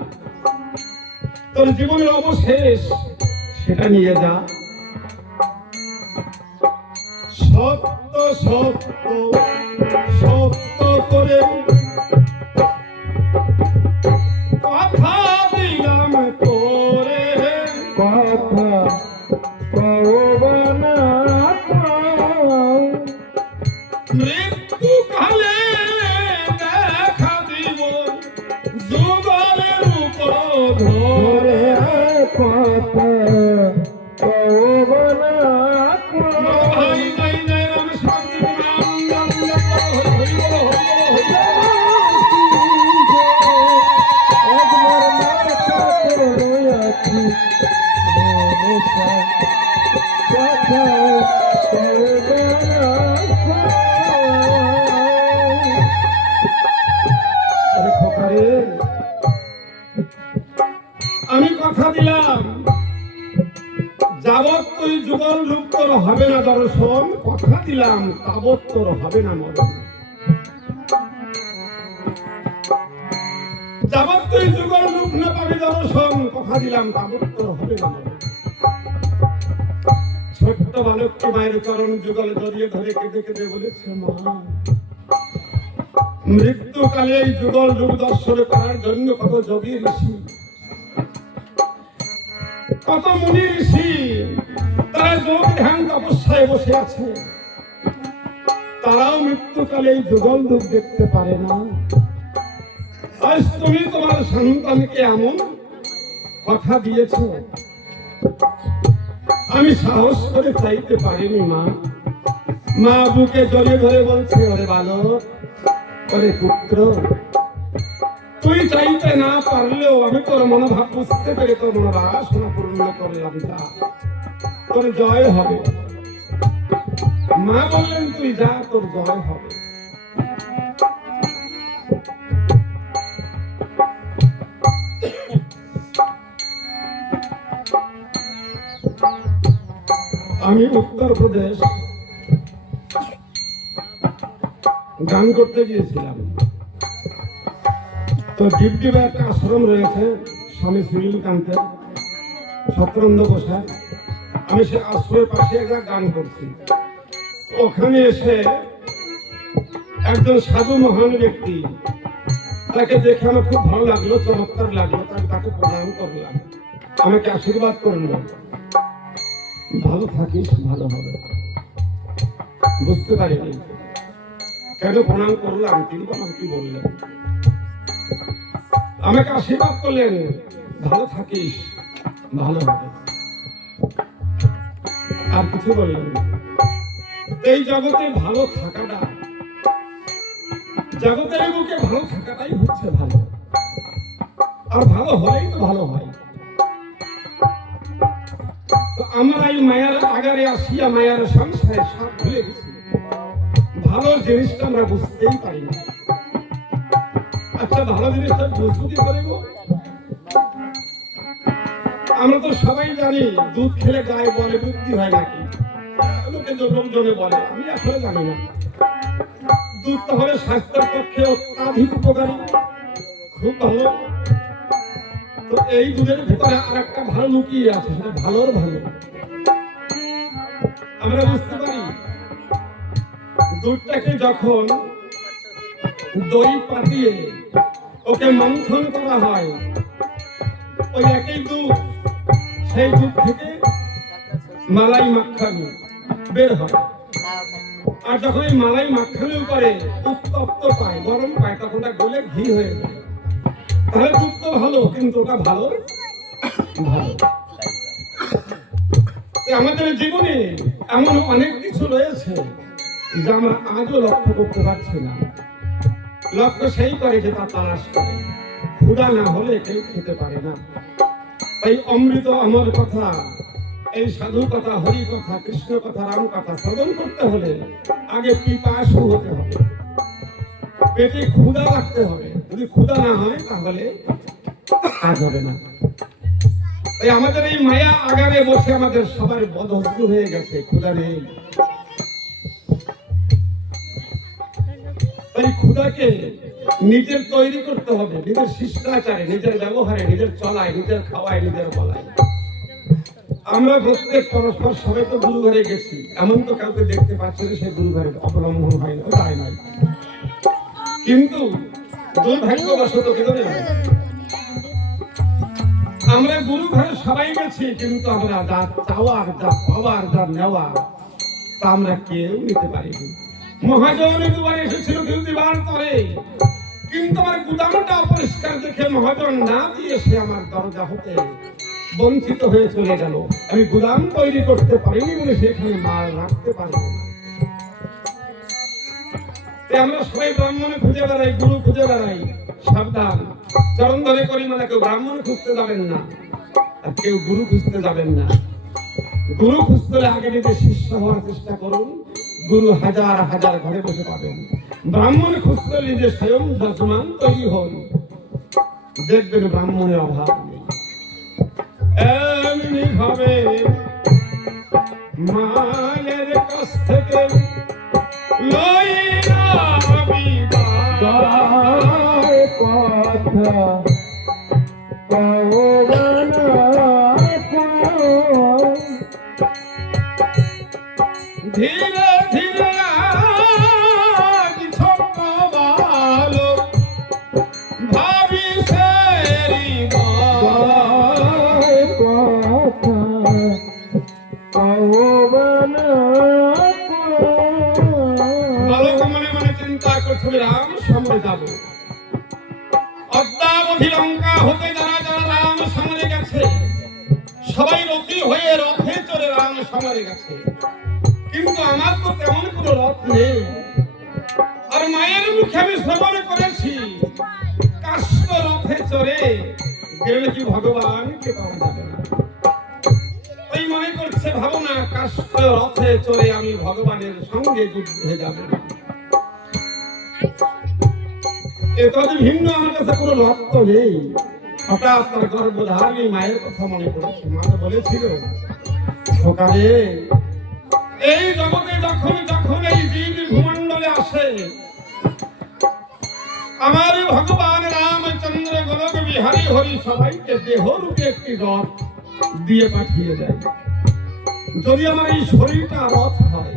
তোর জীবনের অবশেষ সেটা নিয়ে যা। সত্য সত্য সত্য করে কথা দিলাম তোরে, কথা কওবনা মৃত্যু কালে দেখা দিব যুগলের উপর ধরে। কথা কওবনা ভাই নাই নাই রাম শান্তি রাম নাম হরি বল হরি বল। একবার মাথা করে আছি কথা কওবনা আরে খোকারে, আমি কথা দিলাম যাবৎ তুই যুগল রূপ তোর হবে না দর্শন, কথা দিলাম তাবৎ তোর হবে না মরণ। যাবৎ তুই যুগল রূপ না পাবি দর্শন, কথা দিলাম তাবৎ তোর হবে না মরণ। ছোট্ট বালকটি মায়ের চরণ যুগল জড়িয়ে ধরে কেঁদে কেঁদে বলেছে, মা মৃত্যুকালে এই যুগল রূপ দর্শন করার জন্য কত যোগী ঋষি, কত মুনি ঋষি তারা যোগ ধ্যান তপস্যায় বসে আছে, তারাও মৃত্যুকালে এই যুগল রূপ দেখতে পারে না। আজ তুমি তোমার সন্তানকে এমন কথা দিয়েছ, আমি সাহস করে চাইতে পারিনি মা। মা বুকে জড়িয়ে ধরে বলছে, ওরে বালক, ওরে পুত্র, তুই চাইতে না পারলেও আমি তোর মনোভাব বুঝতে পেরে তোর মনোবাসনা পূর্ণ করলাম, যা তোর জয় হবে। মা বললেন, তুই যা, তোর জয় হবে। আমি উত্তরপ্রদেশ গান করতে গিয়েছিলাম, তো ডিপডিবে একটা আশ্রম রয়েছে স্বামী শ্রীকান্তের, সত্যানন্দ গোসাই। আমি সে আশ্রমের পাশে একটা গান করছি, ওখানে এসে একজন সাধু মহান ব্যক্তি, তাকে দেখে আমার খুব ভালো লাগলো, চমৎকার লাগলো, তাকে প্রণাম করলাম, আমাকে আশীর্বাদ করলো, ভালো থাকিস, ভালো হবে। বুঝতে পারিনি কেন প্রণাম করলাম, তিনি আমাকে কি বললেন, আমাকে আশীর্বাদ করলেন, ভালো থাকিস, ভালো হবে, আর কিছু বললেন না। এই জগতে ভালো থাকাটা, জগতের বুকে ভালো থাকাটাই হচ্ছে ভালো, আর ভালো হলেই তো ভালো হয়। তো আমরা এই মায়ার আগারে আসিয়া মায়ার সংসারে সব ভুলে গেছি, ভালো জিনিসটা আমরা বুঝতেই পারি না। আচ্ছা, ভালো জিনিসটা বুঝবো কি করে গো? আমরা তো সবাই জানি দুধ খেলে গায়ে বলে বুদ্ধি হয় নাকি, লোকে লোকজনে বলে, আমি আসলে জানি না। দুধ তাহলে স্বাস্থ্যের পক্ষে অত্যাধিক উপকারী, খুব ভালো। তো এই দুধের ভিতরে আর একটা ভালো লুকিয়ে আছে, সেটা ভালোর ভালো। আমরা বুঝতে পারি দুধটাকে যখন দই পাতিয়ে ওকে মন্থন করা হয়, ওই একই দুধ, সেই দুধ থেকে মালাই মাখন বের হয়। আর যখন এই মালাই মাখনের উপরে উত্তপ্ত পায়, গরম পায়, তখন ওটা গলে ঘি হয়ে যায়। তাহলে দুধ তো ভালো, কিন্তু ওটা ভালো ভালো। আমাদের জীবনে এমন অনেক কিছু রয়েছে যা আমরা আজও লক্ষ্য করতে পারছি না। লক্ষ্য সেই করে যে তা তালাশ করে, ক্ষুধা না হলে কেউ খেতে পারে না। তাই অমৃত আমার কথা, এই সাধু কথা, হরি কথা, কৃষ্ণ কথা, রাম কথা শ্রবণ করতে হলে আগে পিপাসু হতে হবে, পেটে ক্ষুধা রাখতে হবে। যদি ক্ষুধা না হয় তাহলে কাজ হবে না। তাই আমাদের এই মায়া আগারে বসে আমাদের সবার বদহস্ত হয়ে গেছে, ক্ষুধা নেই। তাই ক্ষুধাকে নিজের তৈরি করতে হবে, নিজের শিষ্টাচারে, নিজের ব্যবহারে, নিজের চলায়, নিজের খাওয়ায়, নিজের বলায়। আমরা প্রত্যেক পরস্পর সবাই তো গুরু ঘরে গেছি, এমন তো কাউকে দেখতে পাচ্ছি না সে গুরু ঘরে অবলম্বন হয় না, তাই নয়। কিন্তু দুর্ভাগ্যবশত কি জানেন, আমরা গুরু ঘরে সবাই গেছি, কিন্তু আমরা যা চাওয়ার, যা পাওয়ার, যা নেওয়ার, তা আমরা কেউ নিতে পারিনি। মহাজন দুবার এসেছিল কেউ দিবার পরে, কিন্তু আমার গুদামটা অপরিষ্কার দেখে মহাজন না দিয়ে সে আমার দরজা হতে বঞ্চিত হয়ে চলে গেল। আমি গুদাম তৈরি করতে পারিনি বলে সেখানে মাল রাখতে পারবো না। আমরা সবাই ব্রাহ্মণে খুঁজে বেড়াই, গুরু খুঁজে বেড়াই। সাবধান, চরণ ধরে করি মানে কেউ ব্রাহ্মণ খুঁজতে যাবেন না, আর কেউ গুরু খুঁজতে যাবেন না। গুরু খুঁজতে হলে আগে নিজে শিষ্য হওয়ার চেষ্টা করুন, গুরু হাজার হাজার ঘরে বসে পাবেন। ব্রাহ্মণ খুঁজতে হলে নিজে স্বয়ং যজমান তৈরি হন, দেখবেন ব্রাহ্মণের অভাব নেই। এমনি ভাবে মায়ের কাছ থেকে লইয়া গায় কথা ধীরে ধীরে ভালো ভাবি সেরি গায় কথা বালক মনে মনে চিন্তা করছে রাম সমরে যাব। অদ্যাবধি লঙ্কা হতে যারা যারা রাম সমরে গেছে, সবাই রথী হয়ে রথে চড়ে রাম সমরে গেছে, কিন্তু আমার তো তেমন কোনো রথ নেই। আর মায়ের মুখে আমি শ্রবণ করেছি কাষ্ঠ রথে চড়ে গেলে কি ভগবানকে পাওয়া যাবে না। ওই মনে করছে ভাবনা কাষ্ঠ রথে চড়ে আমি ভগবানের সঙ্গে যুদ্ধে যাব। এটা ভিন্ন, আমার কাছে কোনো রক্ত নেই। হঠাৎ তার গর্ভধারী মায়ের কথা মনে পড়েছে। মা তো বলেছিল, সকালে এই জগতে যখন যখন এই জীব ভূমণ্ডলে আসে, আমার ভগবান রামচন্দ্র গোলক বিহারী হরি সবাইকে দেহরূপে একটি রথ দিয়ে পাঠিয়ে দেয়। যদি আমার এই শরীরটা রথ হয়,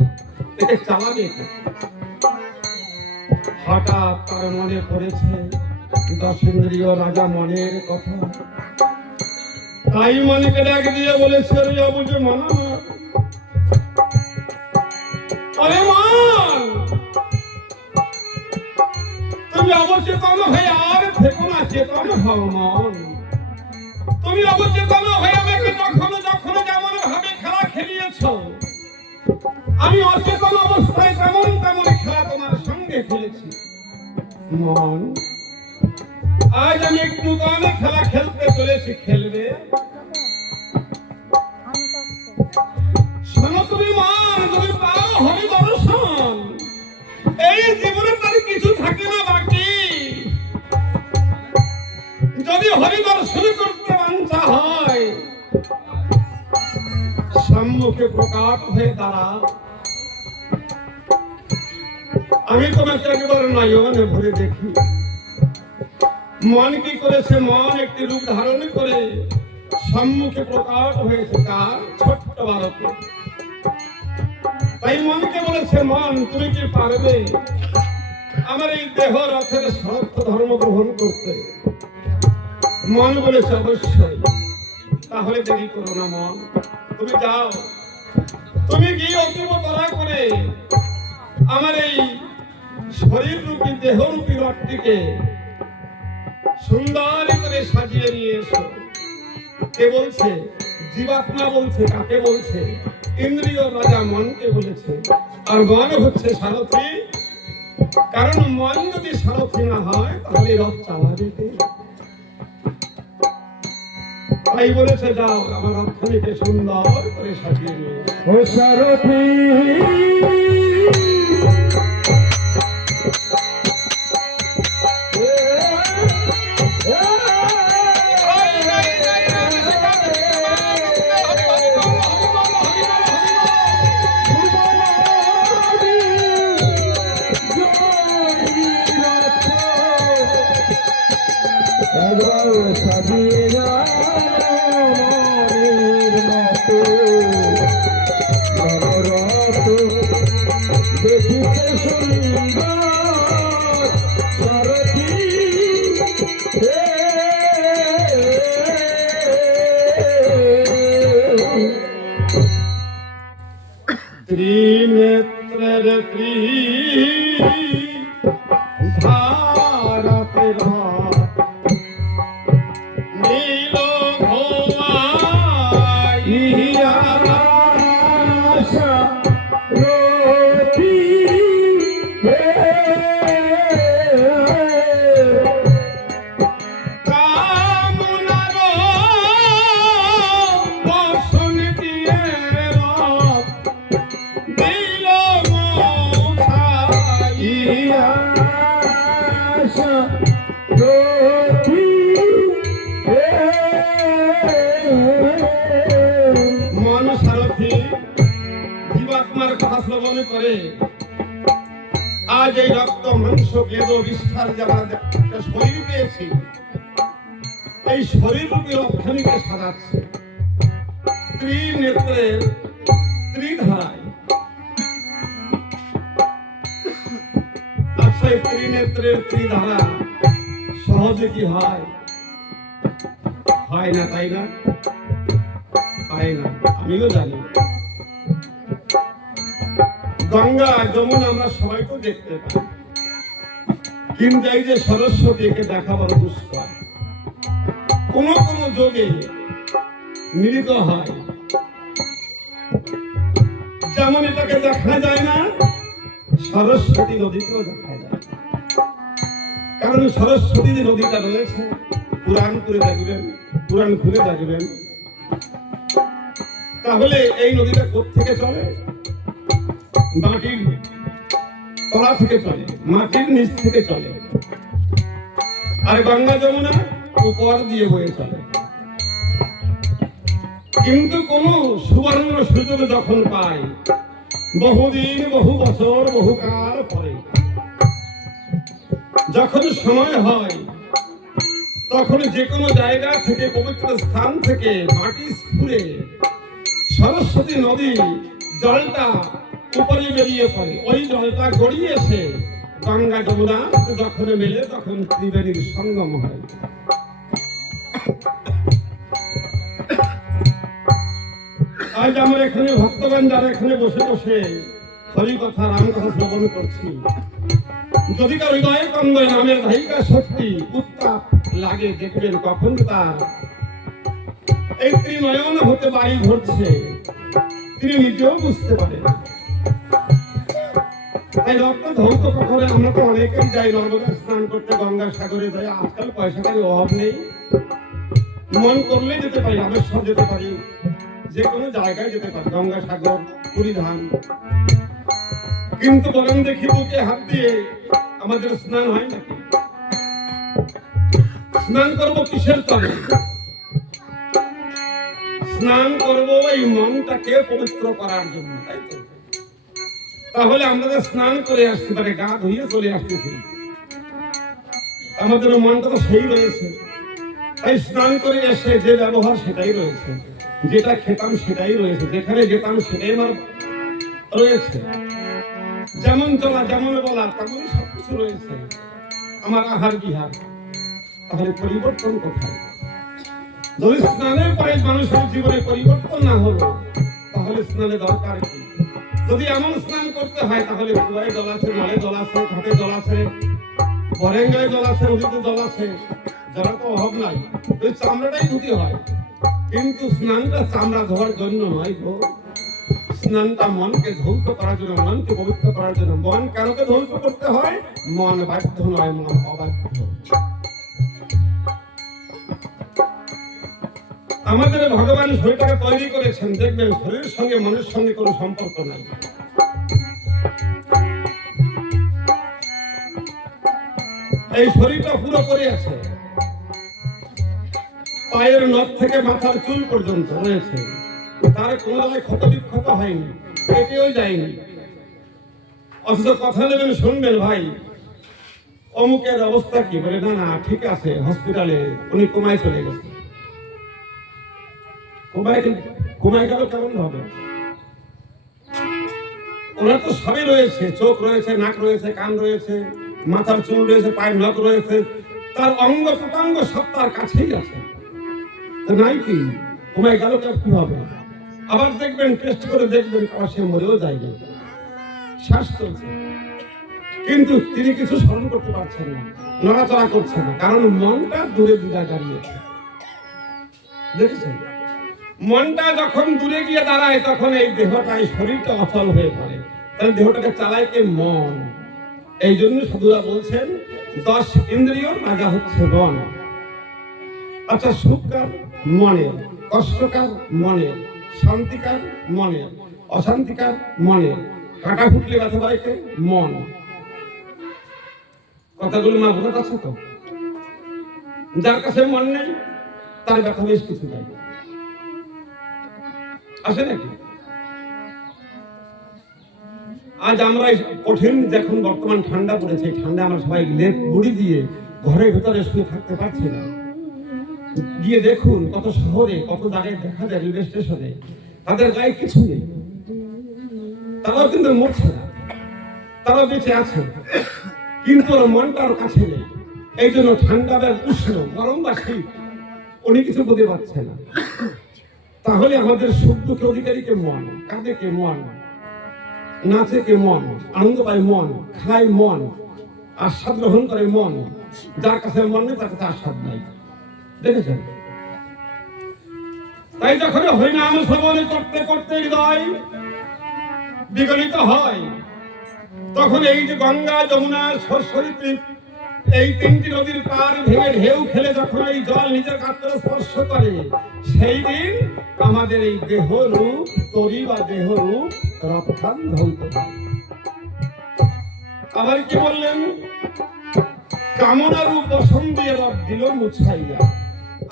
একে চালাবে কে? হঠাৎ তার মনে পড়েছে দশেন্দ্রীয় রাজা মনের কথা। তাই মনকে ডাক দিয়ে বলেছে, যে মন, আরে মন, তুমি অবচেতন হয়ে আর থেকো না, চেতন হও মন। তুমি অবচেতন হয়ে আমাকে যখন যখন যেমন ভাবে খেলা খেলিয়েছ, আমি অচেতন অবস্থায় তেমন তেমন খেলা তোমার সঙ্গে খেলেছি। মন, আজ আমি একটু নতুন খেলা খেলতে চলেছি, খেলবে? শোনো তুমি মন, তুমি পাও হরি দর্শন, এই জীবনে তার কিছু থাকে না বাকি। যদি হরি দর্শন করতে বাঞ্ছা হয়, সম্মুখে প্রকাশ হয়ে দাঁড়াও। আমি তোমাকে একবার নয়নে ভরে দেখি। মন কি করেছে? মন একটি রূপ ধারণ করে সম্মুখে প্রকাশ হয়েছে তার ছোট্ট বালকে। তাই মনকে বলেছে, মন তুমি কি পারবে আমার এই দেহ রথের সমস্ত ধর্ম গ্রহণ করতে? মন বলেছে, অবশ্যই। তাহলে দেরি করো না মন, তুমি যাও। তুমি গিয়ে অতীব তরা করে আমার এই শরীর রূপী দেহ রূপী রথটিকে সুন্দর করে সাজিয়ে নিয়ে এসো। কে বলছে? জীবাত্মা বলছে। কাকে বলছে? ইন্দ্রিয় রাজা মনকে বলেছে। আর মন হচ্ছে সারথি, কারণ মন যদি সারথি না হয় তাহলে রথ চালাবে কে? তাই বলেছে, যাও আমার রথখানিকে সুন্দর করে সাজিয়ে নিয়ে ও সারথি ত্রিনেত্রের ধারাতে নীল ঘোমাইয়া কামনার বসন দিয়ে দিল মোছাইয়া মন সারথি জীবাত্মার কথা শ্রবণ করে আজ এই রক্ত মাংস বেদ বিস্তার যে আমরা একটা শরীর পেয়েছি, এই শরীর রূপী রক্ষণীকে সাজাচ্ছে ত্রিনেত্রের ত্রিধারায়। আচ্ছা, এই ত্রিনেত্রের ত্রিধারা সহজে কি হয়? হয় না, তাই না? হয় না, আমিও জানি। গঙ্গা যমুনা আমরা সবাই তো দেখতে পাই, কিন্তু এই যে সরস্বতী, একে দেখা বড় দুষ্কর। কোন কোন যোগে মিলিত হয়, যেমন এটাকে দেখা যায় না, সরস্বতী নদীকেও দেখা যায়। কারণ সরস্বতী যে নদীটা রয়েছে, পুরাণ করে দেখবেন, পুরাণ খুলে দেখবেন, তাহলে এই নদীটা কোত্থেকে চলে? মাটির তলা থেকে চলে, মাটির নিচ থেকে চলে। আর গঙ্গা যমুনা উপর দিয়ে বয়ে চলে। কিন্তু কোন সুবর্ণ সুযোগ যখন পায়, বহুদিন, বহু বছর, বহুকাল পরে যখন সময় হয়, তখন যে কোনো জায়গা থেকে, পবিত্র স্থান থেকে মাটি স্ফুরে সরস্বতী নদী জলটা উপরে বেরিয়ে পড়ে। ওই জলটা গড়িয়ে এসে গঙ্গা যমুনা যখন মেলে, তখন ত্রিবেণীর সঙ্গম হয়। আজ আমরা এখানে ভক্তগণ যারা এখানে বসে বসে হরি কথা, রাম কথা শ্রবণ করছি, যদি কার হৃদয়ে কন্দয় নামের ধায়িকা শক্তি উত্তাপ লাগে, দেখবেন কখন তার এই ত্রিনয়ন হতে বাড়ি ধরছে, তিনি নিজেও বুঝতে পারেন। তাই রক্ত ধৌত পুকুরে আমরা তো অনেকেই যাই নর্মদা স্নান করতে, গঙ্গা সাগরে যাই। আজকাল পয়সা টাকার অভাব নেই, মন করলে যেতে পারি, রামেশ্বর যেতে পারি, যে কোনো জায়গায় যেতে পারি, গঙ্গা সাগর, পুরী ধাম। কিন্তু বলেন দেখি, বুকে হাত দিয়ে আমাদের স্নান হয় নাকি? স্নান করবো কিসের তরে? স্নান করবো এই মনটাকে পবিত্র করার জন্য, তাই তো? তাহলে আমাদের স্নান করে আসতে পারে, গা ধুয়ে চলে আসতেছি, আমাদের মনটা তো সেই রয়েছে। তাই স্নান করে এসে যে ব্যবহার সেটাই রয়েছে, যেটা খেতাম সেটাই রয়েছে, যেখানে যেতাম সেটাই আমার রয়েছে। যেমন চলা, যেমন বলা, তেমন সবকিছু রয়েছে। আমার আহার বিহার, তাহলে পরিবর্তন কোথায়? যদি স্নানের পরে মানুষের জীবনে পরিবর্তন না হলো, তাহলে স্নানে দরকার কি? যদি এমন স্নান করতে হয়, তাহলে কুয়ায় জল আছে, নলে জল আছে, ঘাটে জল আছে, বরেঙ্গায় জল আছে, নদীতে জল আছে, জলের তো অভাব নাই। ওই চামড়াটাই ধুতে হয়, কিন্তু স্নানটা চামড়া ধোয়ার জন্য নয় গো। স্নানটা মনকে ধৌত করার জন্য, মনকে পবিত্র করার জন্য। মন কেনকে ধৌত করতে হয়? মন বাধ্য নয়, মন অবাধ্য। আমাদের ভগবান শরীরটাকে তৈরি করেছেন, দেখবেন শরীরের সঙ্গে মনের সঙ্গে কোনো সম্পর্ক নাই। এই শরীরটা পুরো করে আছে, পায়ের নখ থেকে মাথার চুল পর্যন্ত রয়েছে, তার কোনো জায়গায় ক্ষত বিক্ষত হয়নি, পেটেও যায়নি। অথচ কথা নেবেন, শুনবেন, ভাই অমুকের অবস্থা কি? বলে না না ঠিক আছে, হসপিটালে উনি কোমায় চলে গেছে। কোমায় গেল কেমন হবে? ওনার তো সবই রয়েছে, চোখ রয়েছে, নাক রয়েছে, কান রয়েছে, মাথার চুল রয়েছে, পায়ের নখ রয়েছে, তার অঙ্গ প্রত্যঙ্গ সব তার কাছেই আছে। তো নাই কি তোমায় গেল কি হবে? আবার দেখবেন, টেস্ট করে দেখবেন, আবার সে মরেও যায়নি, শ্বাস চলছে, কিন্তু তিনি কিছু স্মরণ করতে পারছেন না, নড়াচড়া করছেন না, কারণ মনটা দূরে দূরে দাঁড়িয়েছে। দেখেছেন, মনটা যখন দূরে গিয়ে দাঁড়ায় তখন এই দেহটা, এই শরীরটা অচল হয়ে পড়ে। তাহলে দেহটাকে চালায় কে? মন। এই জন্য সাধুরা বলছেন 10 ইন্দ্রিয়র রাজা হচ্ছে মন। আচ্ছা, সুখকার মনের, কষ্টকার মনের, শান্তিকার মনের, অশান্তিকার মনের, কাটা ফুটলে ব্যথা পায় কে? মন। কথাগুলো না বোঝা যাচ্ছে তো? যার কাছে মন নেই তার ব্যথা বেশ কিছু নাই, আসে নাকি? আজ আমরা কঠিন, যখন বর্তমান ঠান্ডা পড়েছে, ঠান্ডা আমরা সবাই লেপ মুড়ি দিয়ে ঘরের ভেতরে শুয়ে থাকতে পারছি না। গিয়ে দেখুন কত শহরে, কত জায়গায় দেখা যায় রেলওয়ে স্টেশনে তাদের গায়ে কিছু নেই, তারাও কিন্তু মরছে না, তারাও বেঁচে আছে, কিন্তু ওর মনটা ওর কাছে নেই। এই জন্য ঠান্ডা বা উষ্ণ, গরম বা শীত, উনি কিছু বলতে পারছে না। তাহলে আমাদের সুখ দুঃখের অধিকারী কে? মন। কাঁদে কে? মন। নাচে কে? মন। আনন্দ পায় মন, খায় মন, আস্বাদ গ্রহণ করে মন। যার কাছে মন নেই তার কাছে আস্বাদ নাই। দেখেছেন? তাই যখন হরিনাম শ্রবণ করতে করতে হৃদয় বিগলিত হয়, তখন এই যে গঙ্গা, যমুনা, সরস্বতী, এই 3টি নদীর পার ভেঙে ঢেউ খেলে যখন এই জল নিজের গাত্রে স্পর্শ করে, সেই দিন আমাদের এই দেহ রূপ তরি বা দেহ রূপ রপ্তান ধৌত হয়। আবার কি বললেন? কামনা রূপ বসন্তীয় রব দিল মুছাইয়া।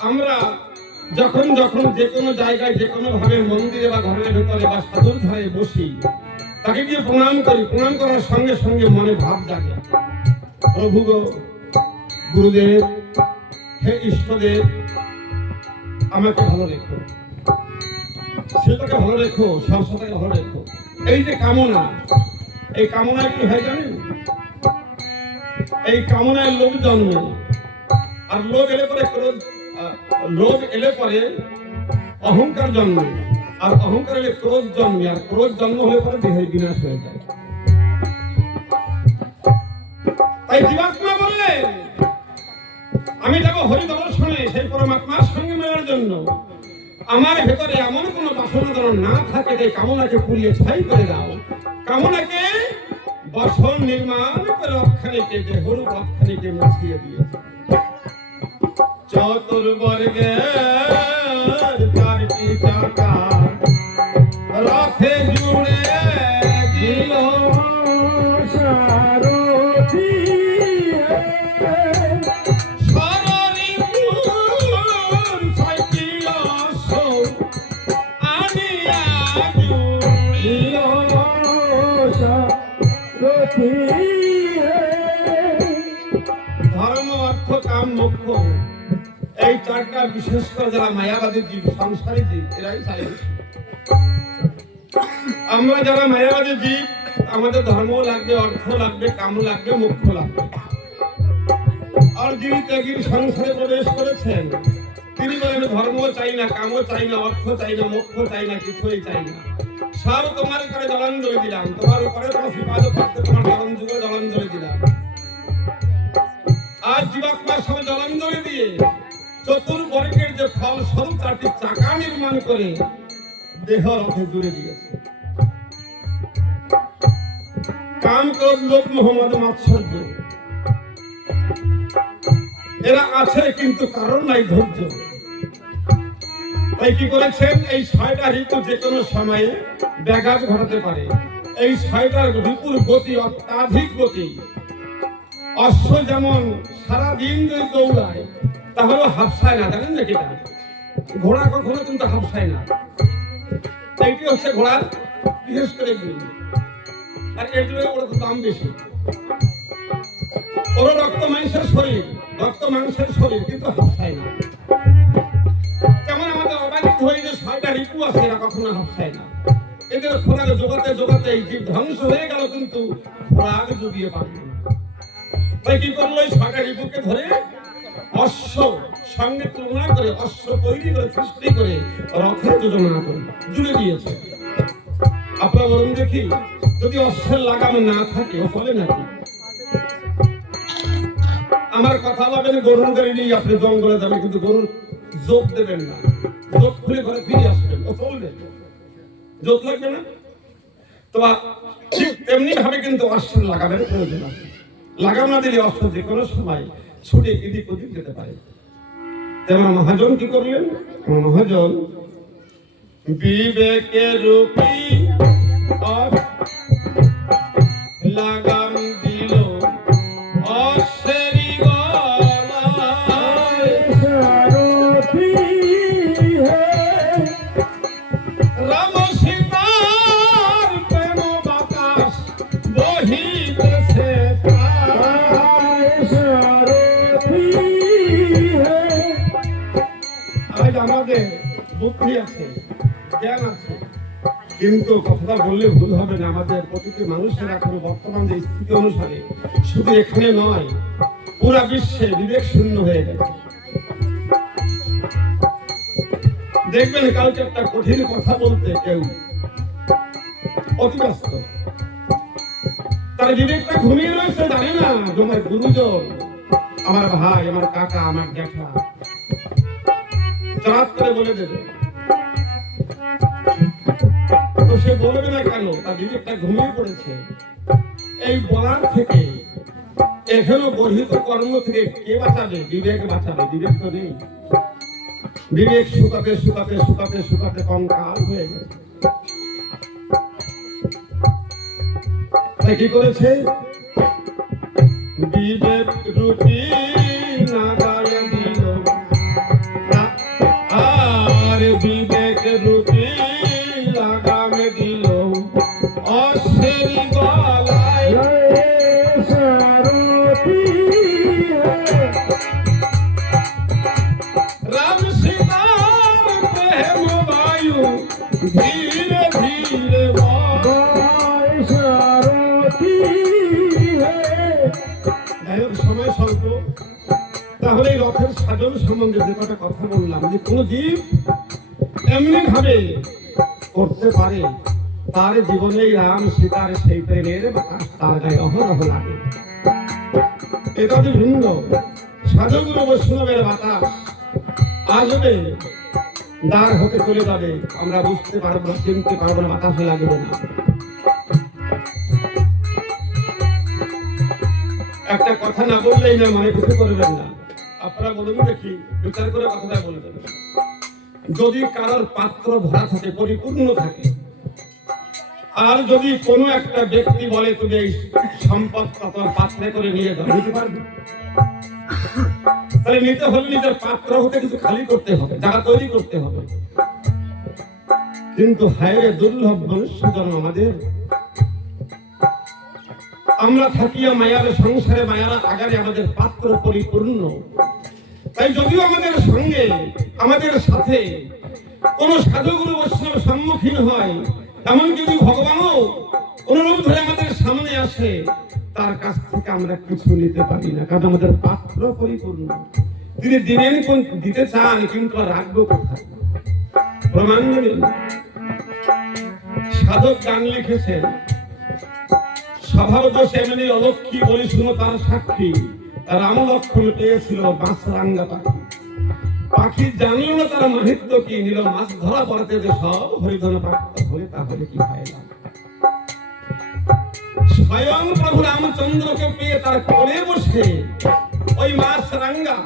আমরা যখন যখন যে কোনো জায়গায়, যে কোনো ভাবে মন্দিরে বা ঘরের ভেতরে বা সাধুর ধারে বসি, তাকে গিয়ে প্রণাম করি, প্রণাম করার সঙ্গে সঙ্গে মনে ভাব জাগে, প্রভু গো, গুরুদেব, হে ইষ্টদেব, আমাকে ভালো রেখো, সেটাকে ভালো রেখো, সংসারটাকে ভালো রেখো। এই যে কামনা, এই কামনায় কি হয় জানেন? এই কামনায় লোভ জন্মে, আর লোভ এলে পরে ক্রোধ, লোভ এলে পরে অহংকার জন্মে, আর অহংকার এলে ক্রোধ জন্মে, আর ক্রোধ জন্ম হলে পরে দেহের বিনাশ হয়ে যায়। তাই জীবাত্মা বললেন, আমি যাবো হরি দর্শনে, সেই পরমাত্মার সঙ্গে মেলার জন্য। আমার ভেতরে এমন কোন বাসনা যেন না থাকে যে কামনাকে পুড়িয়ে ছাই করে দাও। কামনাকে বসন নির্মাণ করে রক্ষানিকে, দেহরূপ রক্ষানিকে মুছিয়ে দিয়েছে। চতুর্বর্গের 4টি চাকা রথে জুড়ে দিল সারথি ধর্ম, অর্থ, কাম, মোক্ষ, এই 4টা বিশেষ করে যারা মায়াবাদী জীব, সংসারী জীব, এরাই চাইবে। আমরা যারা মায়াবাদী জীব, আমাদের ধর্ম লাগবে, অর্থ লাগবে, কাম লাগবে, মোক্ষ লাগবে। আর যিনি ত্যাগীর সংসারে প্রবেশ করেছেন, তিনি বলেন ধর্ম চাই না, কামও চাই না, অর্থ চাই না, মোক্ষ চাই না, কিছুই চাই না। সব তোমার করে জলাঞ্জলি দিলাম, তোমার উপরে তোমার শ্রীপাদ ভক্তে তোমার চরণ যুগে জলাঞ্জলি দিলাম। আজ জীবাত্মার সঙ্গে জলাঞ্জলি দিয়ে চতুর্বর্গের যে ফল স্বরূপ 4টি চাকা নির্মাণ করে দেহ রথে জুড়ে দিয়েছে। কাম, ক্রোধ, লোভ, মোহ, মদ, মাৎসর্য, এরা আছে কিন্তু কারণ নাই ধৈর্য। তাই কি করেছেন? এই 6টা ঋতু যে কোনো সময়ে ব্যাঘাত ঘটাতে পারে। এই 6টার ঋতুর গতি অত্যাধিক গতি। অশ্ব যেমন সারাদিন যদি দৌড়ায় তাহলে হাফসায় না, জানেন নাকি? ঘোড়া কখনো কিন্তু হাফসায় না। এইটি হচ্ছে ঘোড়ার বিশেষ করে গুণ, আর এর জন্য ওর দাম বেশি। ওর রক্ত মাংসের শরীর, রক্ত মাংসের শরীর, কিন্তু হাফসায় না। তেমন আমাদের অবাধিত হয়ে যে 6টা ঋতু আছে, এরা কখনো হাফসায় না। এদের খোরাক জোগাতে জোগাতে এই জীব ধ্বংস হয়ে গেল, কিন্তু খোরাক জুগিয়ে পারল না। তাই কি করলো, ওই ছটা রিপুকে ধরে অশ্ব সঙ্গে তুলনা করে, অশ্ব তৈরি করে, সৃষ্টি করে রথের যোজনা করে জুড়ে দিয়েছে। আপনারা বলুন দেখি, যদি অশ্বের লাগাম না থাকে ও চলে নাকি? আমার কথা বলবেন, গরুর গাড়ি নিয়ে আপনি জঙ্গলে যাবেন, কিন্তু গরুর জোপ দেবেন না, জোপ খুলে ঘরে ফিরে আসবেন, ও চলবে? জোপ লাগবে না? তো ঠিক তেমনি ভাবে কিন্তু অশ্বের লাগামের প্রয়োজন আছে। লাগাম না দিলে অশ্ব যে কোনো সময় ছুটে এদিক ওদিক যেতে পারে। তেমন মহাজন কি করলেন? মহাজন বিবেকের রূপী লাগাম দিল অশ্বেরি গলায়, সারথি হে রাম সীতার প্রেম বাতাস বহিতেছে প্রায়। সারথি হে। আজ আমাদের বুদ্ধি আছে, জ্ঞান আছে, কিন্তু কথাটা বললে ভুল হবে না। আমাদের প্রতিটি মানুষের এখন বর্তমান যে স্থিতি অনুসারে শুধু এখানে নয়, পুরা বিশ্বে বিবেক শূন্য হয়ে গেছে। দেখবেন কালকে একটা কঠিন কথা বলতে কেউ অতিব্যস্ত, তার বিবেকটা ঘুমিয়ে রয়েছে, জানে না যে আমার গুরুজন, আমার ভাই, আমার কাকা, আমার জ্যাঠা চাঁদ করে বলে দেবে। তো সে বলবে না কেন? তার বিবেকটা ঘুমিয়ে পড়েছে। এই বলার থেকে, এখনো গর্হিত কর্ম থেকে কে বাঁচাবে? বিবেক বাঁচাবে। বিবেক তো নেই। বিবেক শুকাতে শুকাতে শুকাতে শুকাতে কঙ্কাল হয়ে গেছে। তাই কি করেছে? বিবেক রূপী নাগায় দিল, আর বিবেক রূপী লাগাম দিল অশ্বের গলায়। সারথি হে রাম সীতার প্রেম বায়ু ধীরে ধীরে বয়। সারথি হে। যাই হোক, সময় স্বল্প, তাহলে এই রথের সাধন সম্বন্ধে যে কটা কথা বললাম, যে কোন জীব এমনি ভাবে করতে পারে, তার জীবনে রাম সীতার সেই প্রেমের বাতাস তার গায়ে অহরহ লাগে। এটা যে ভিন্ন সাধুগুরু বৈষ্ণবের বাতাস আসবে, দ্বার হতে চলে যাবে, আমরা বুঝতে পারবো না, চিনতে পারবো না, বাতাসে লাগবে না। একটা কথা না বললেই না, মানে কিছু করবেন না। আপনারা বলুন দেখি, বিচার করে কথাটা বলবেন। যদি কারোর পাত্র ভরা থাকে, পরিপূর্ণ থাকে, আর যদি কোনো একটা ব্যক্তি বলে তুমি এই সম্পদটা তোর পাত্রে করে নিয়ে যাও, নিতে পারবে? তাহলে নিতে হলে নিজের পাত্র হতে কিছু খালি করতে হবে, জায়গা তৈরি করতে হবে। কিন্তু হায় দুর্লভ মনুষ্য জন্ম আমাদের। আমরা থাকিয়া মায়ার সংসারে, মায়ারা আগারে আমাদের পাত্র পরিপূর্ণ। তাই যদিও আমাদের সঙ্গে, আমাদের সাথে কোন সাধুগুরু বৈষ্ণব সম্মুখীন হয়, এমন যদি ভগবানও অনুরূপ ধরে আমাদের সামনে আসে, তার কাছ থেকে আমরা কিছু নিতে পারি না, কারণ আমাদের পাত্র পরিপূর্ণ। তিনি দিবেন, দিতে চান, কিন্তু রাখবো কোথায়? প্রমাণ নেবেন। সাধক গান লিখেছেন, স্বভাব দোষ এমনি অলক্ষী, বলি শুনো তার সাক্ষী, রাম লক্ষণ পেয়েছিল মাছরাঙ্গা পাখি। পাখি জানল না তার মাহিত্য কি, নিল মাছ ধরা পড়াতে যে সব হরিধন প্রাপ্ত হলে, তাহলে কি হয় না? স্বয়ং প্রভু রামচন্দ্রকে পেয়ে তার কোলে বসে ওই মাছরাঙ্গা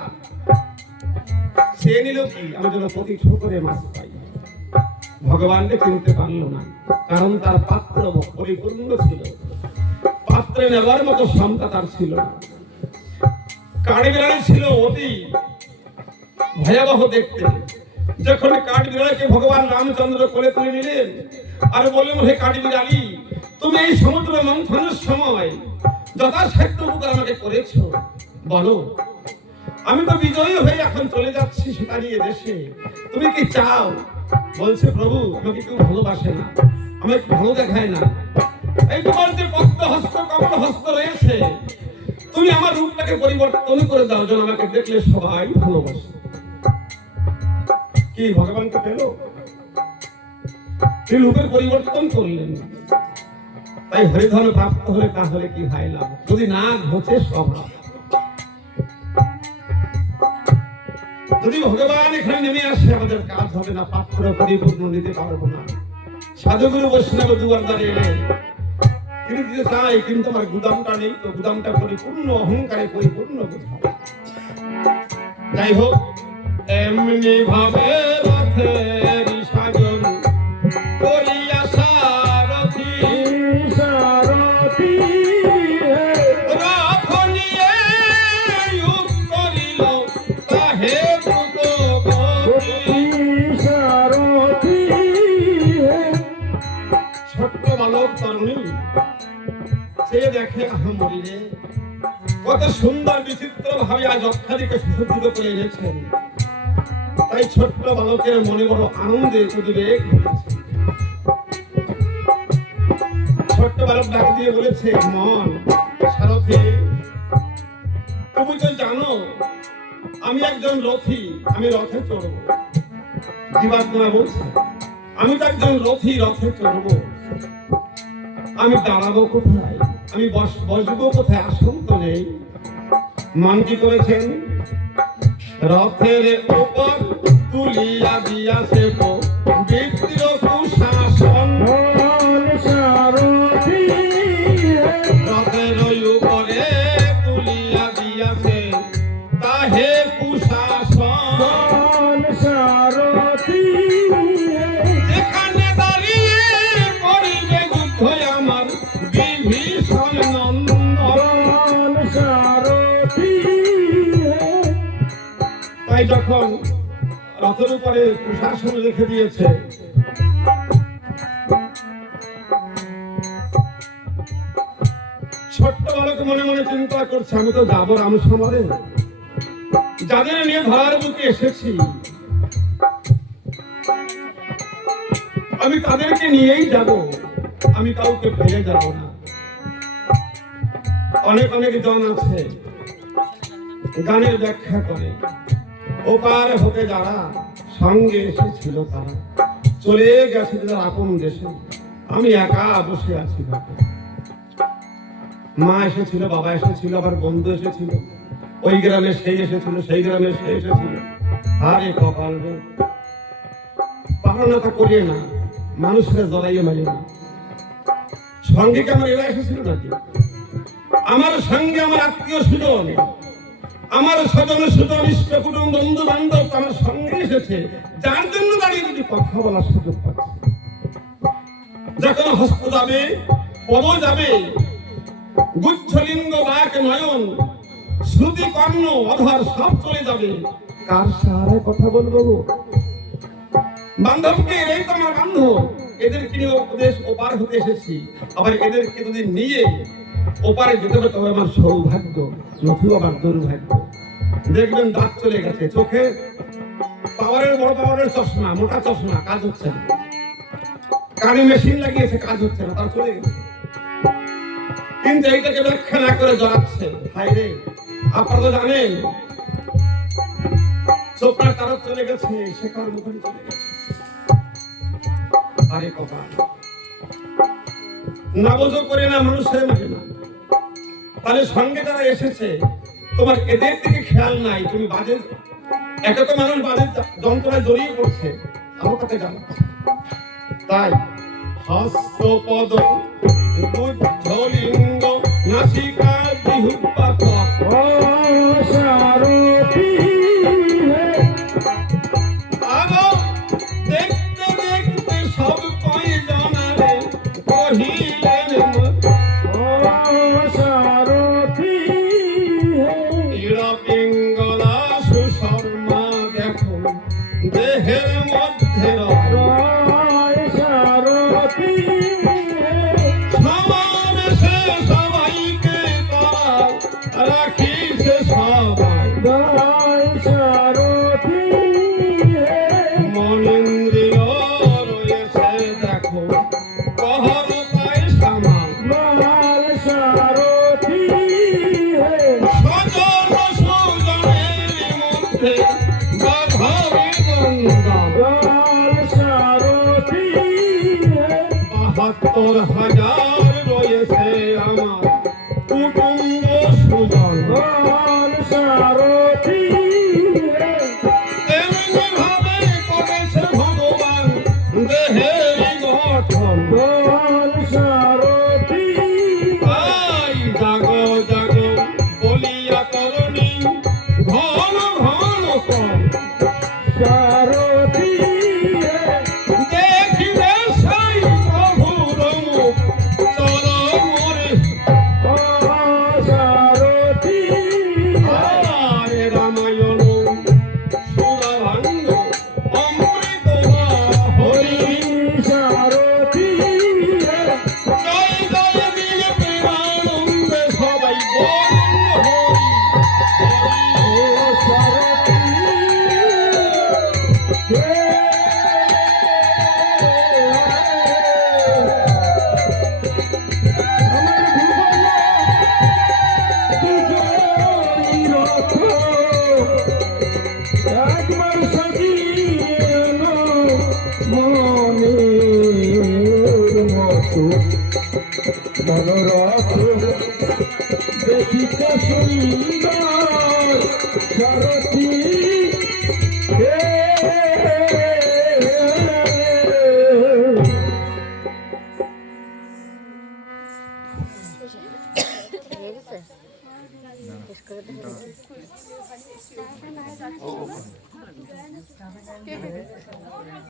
সে নিল কি? আমি যেন প্রতি ঠোকরে মাছ পাই। ভগবানকে চিনতে পারলো না, কারণ তার পাত্র পরিপূর্ণ ছিল, পাত্রে নেবার মতো ক্ষমতা তার ছিল না। কাঠবিড়ালি ছিল অতি ভয়াবহ দেখতে। যখন কাঠবিড়ালিকে ভগবান রামচন্দ্র কোলে তুলে নিলেন আর বললেন, হে কাঠবিড়ালি, তুমি এই সমুদ্র মন্থনের সময় যথাসাধ্য উপকার আমাকে করেছো, বলো। আমি তো বিজয়ী হয়ে এখন চলে যাচ্ছি সীতা নিয়ে দেশে, তুমি কি চাও? বলছে, প্রভু আমাকে কেউ ভালোবাসে না, আমি ভালো দেখায় না। এই তোমার যে পদ্ম হস্ত কমল হস্ত রয়েছে, তুমি আমার রূপটাকে পরিবর্তন করে দাও যেন আমাকে দেখলে সবাই ভালোবাসে। কি ভগবানকে পেল? তিনি রূপের পরিবর্তন করলেন। তাই হরিধন প্রাপ্ত হলে তাহলে কি হয় লাভ? যদি না ঘটে স্বভাব, যদি ভগবান এখানে নেমে আসে আমাদের কাজ হবে না, পাত্র পরিপূর্ণ নিতে পারবো না। সাধুগুরু বৈষ্ণব দুয়ার দ্বারে এলে তিনি দিতে চাই, কিন্তু আমার গুদামটা নেই, তো গুদামটা পরিপূর্ণ অহংকারে পরিপূর্ণ কোথায়? যাই হোক, এমনি ভাবে রথের সাজন করিয়া সারথি সারথি হে রথ নিয়ে যুগ করিল তাহে দ্রুত গতি। সারথি হে ছোট্ট বালক তরুণী সে দেখে আহামরি রে, কত সুন্দর বিচিত্র ভাবে আজ অক্ষাদিকে সুসজ্জিত করে এনেছেন। তাই ছোট্ট বালকের মনে বড় আনন্দে উদ্বেগ ঘটেছে। ছোট্ট বালক ডাক দিয়ে বলেছে, মন সারথি, তুমি তো জানো আমি একজন রথী, আমি রথে চড়বো। জীবাত্মা বলছে, আমি তো একজন রথী, রথে চড়বো। আমি দাঁড়াবো কোথায়? আমি বসবো কোথায়? আসন তো নেই। মন কি করেছেন? রথের উপর তুলিয়া দিয়াছে পবিত্র কুশাসন। সারথি হে রথের উপরে তুলিয়া দিয়াছে তাহে কুশাসন। সারথি হে যেখানে দাঁড়িয়ে করিবে যুদ্ধ আমার বিভীষণ নন্দন। সারথি হে তাই যখন রথের উপরে কুশাসন রেখে দিয়েছে, ছোট্ট বালক মনে মনে চিন্তা করছে, আমি তো যাবো রাম সমারে, যাদের নিয়ে ধরার বুকে এসেছি আমি তাদেরকে নিয়েই যাব, আমি কাউকে ফেলে যাব না। অনেক অনেক জন আছে গানের ব্যাখ্যা করে, ওপার হতে যারা সঙ্গে এসেছিল তারা চলে গেছে তাদের আপন দেশে, আমি একা বসে আছি ঘাটে। মা এসেছিল, বাবা এসেছিল, আবার বন্ধু এসেছিল, ওই গ্রামে সেই এসেছিল, সেই গ্রামে সে এসেছিল। আরে কপাল রে, পালনতা করিয়ে না, মানুষের জড়াইয়ে মারিয়ে না। সঙ্গে কি আমার এরা এসেছিল নাকি? আমার সঙ্গে আমার আত্মীয় স্বজন, আমার স্বজন সুজন ইষ্ট কুটুম বন্ধু বান্ধব আমার সঙ্গে এসেছে, যার জন্য দাঁড়িয়ে যদি কথা বলার সুযোগ পাচ্ছে। যখন হস্ত যাবে, পদ যাবে, গুচ্ছলিঙ্গ বাক নয়ন শ্রুতি কর্ণ অধর সব চলে যাবে, কার সাহারায় কথা বলবো গো? বান্ধবকে, এই তো আমার বান্ধব, এদেরকে নিয়ে উপদেশ ওপার হতে এসেছি, আবার এদেরকে যদি নিয়ে ওপারে যেতে হবে তবে আমার সৌভাগ্য, নথু আমার দুর্ভাগ্য। দেখবেন দাঁত চলে গেছে, চোখে পাওয়ারের বড় পাওয়ারের চশমা, মোটা চশমা, কাজ হচ্ছে না। কানে মেশিন লাগিয়েছে, কাজ হচ্ছে না, তার চলে গেছে। কিন্তু এইটাকে ব্যাখ্যা না করে জড়াচ্ছে। হায় রে, আপনারা তো জানেন চোখটা তারা চলে গেছে, শেখার মুখে চলে গেছে। আরে কপাল, না বোঝো করে না, মানুষের মাঝে না। তাহলে সঙ্গে যারা এসেছে তোমার এদের দিকে খেয়াল নাই, তুমি বাজে একে তো মানুষ বাজে যন্ত্রণায় জড়িয়ে পড়ছে, আমার কাছে জানাচ্ছে। তাই হস্তপদ বুদ্ধলিঙ্গ নাসিকা জিহ্বা সারথি হে আরো দেখতে দেখতে সব কয়জনারে কহিলেন সারথি হে ইড়া পিঙ্গলা সুশর্মা দেখো দেহের মধ্যে রয়। সারথি হে আর রয়েছে আমার কুটুম্ব সুজন। বল সারথি হে এমনি ভাবে করেছে ভগবান দেহের গঠন। বল সারথি আই জাগো জাগো বলিয়া করণী ঘন ঘন কর। সারথি হে দেখিলে সেই প্রভুর মুখ চল মোরে। সারথি আরে রামায়ণ সুরাভাঙ্গ অমৃত হরি। সারথি হে জয় জয় দিলে প্রেমানন্দে সবাই বলুন হরি হরি। ও সারথি হে একবার সাজিয়ে মনের মতো মনোরথ দেখিতে সুন্দর শরৎ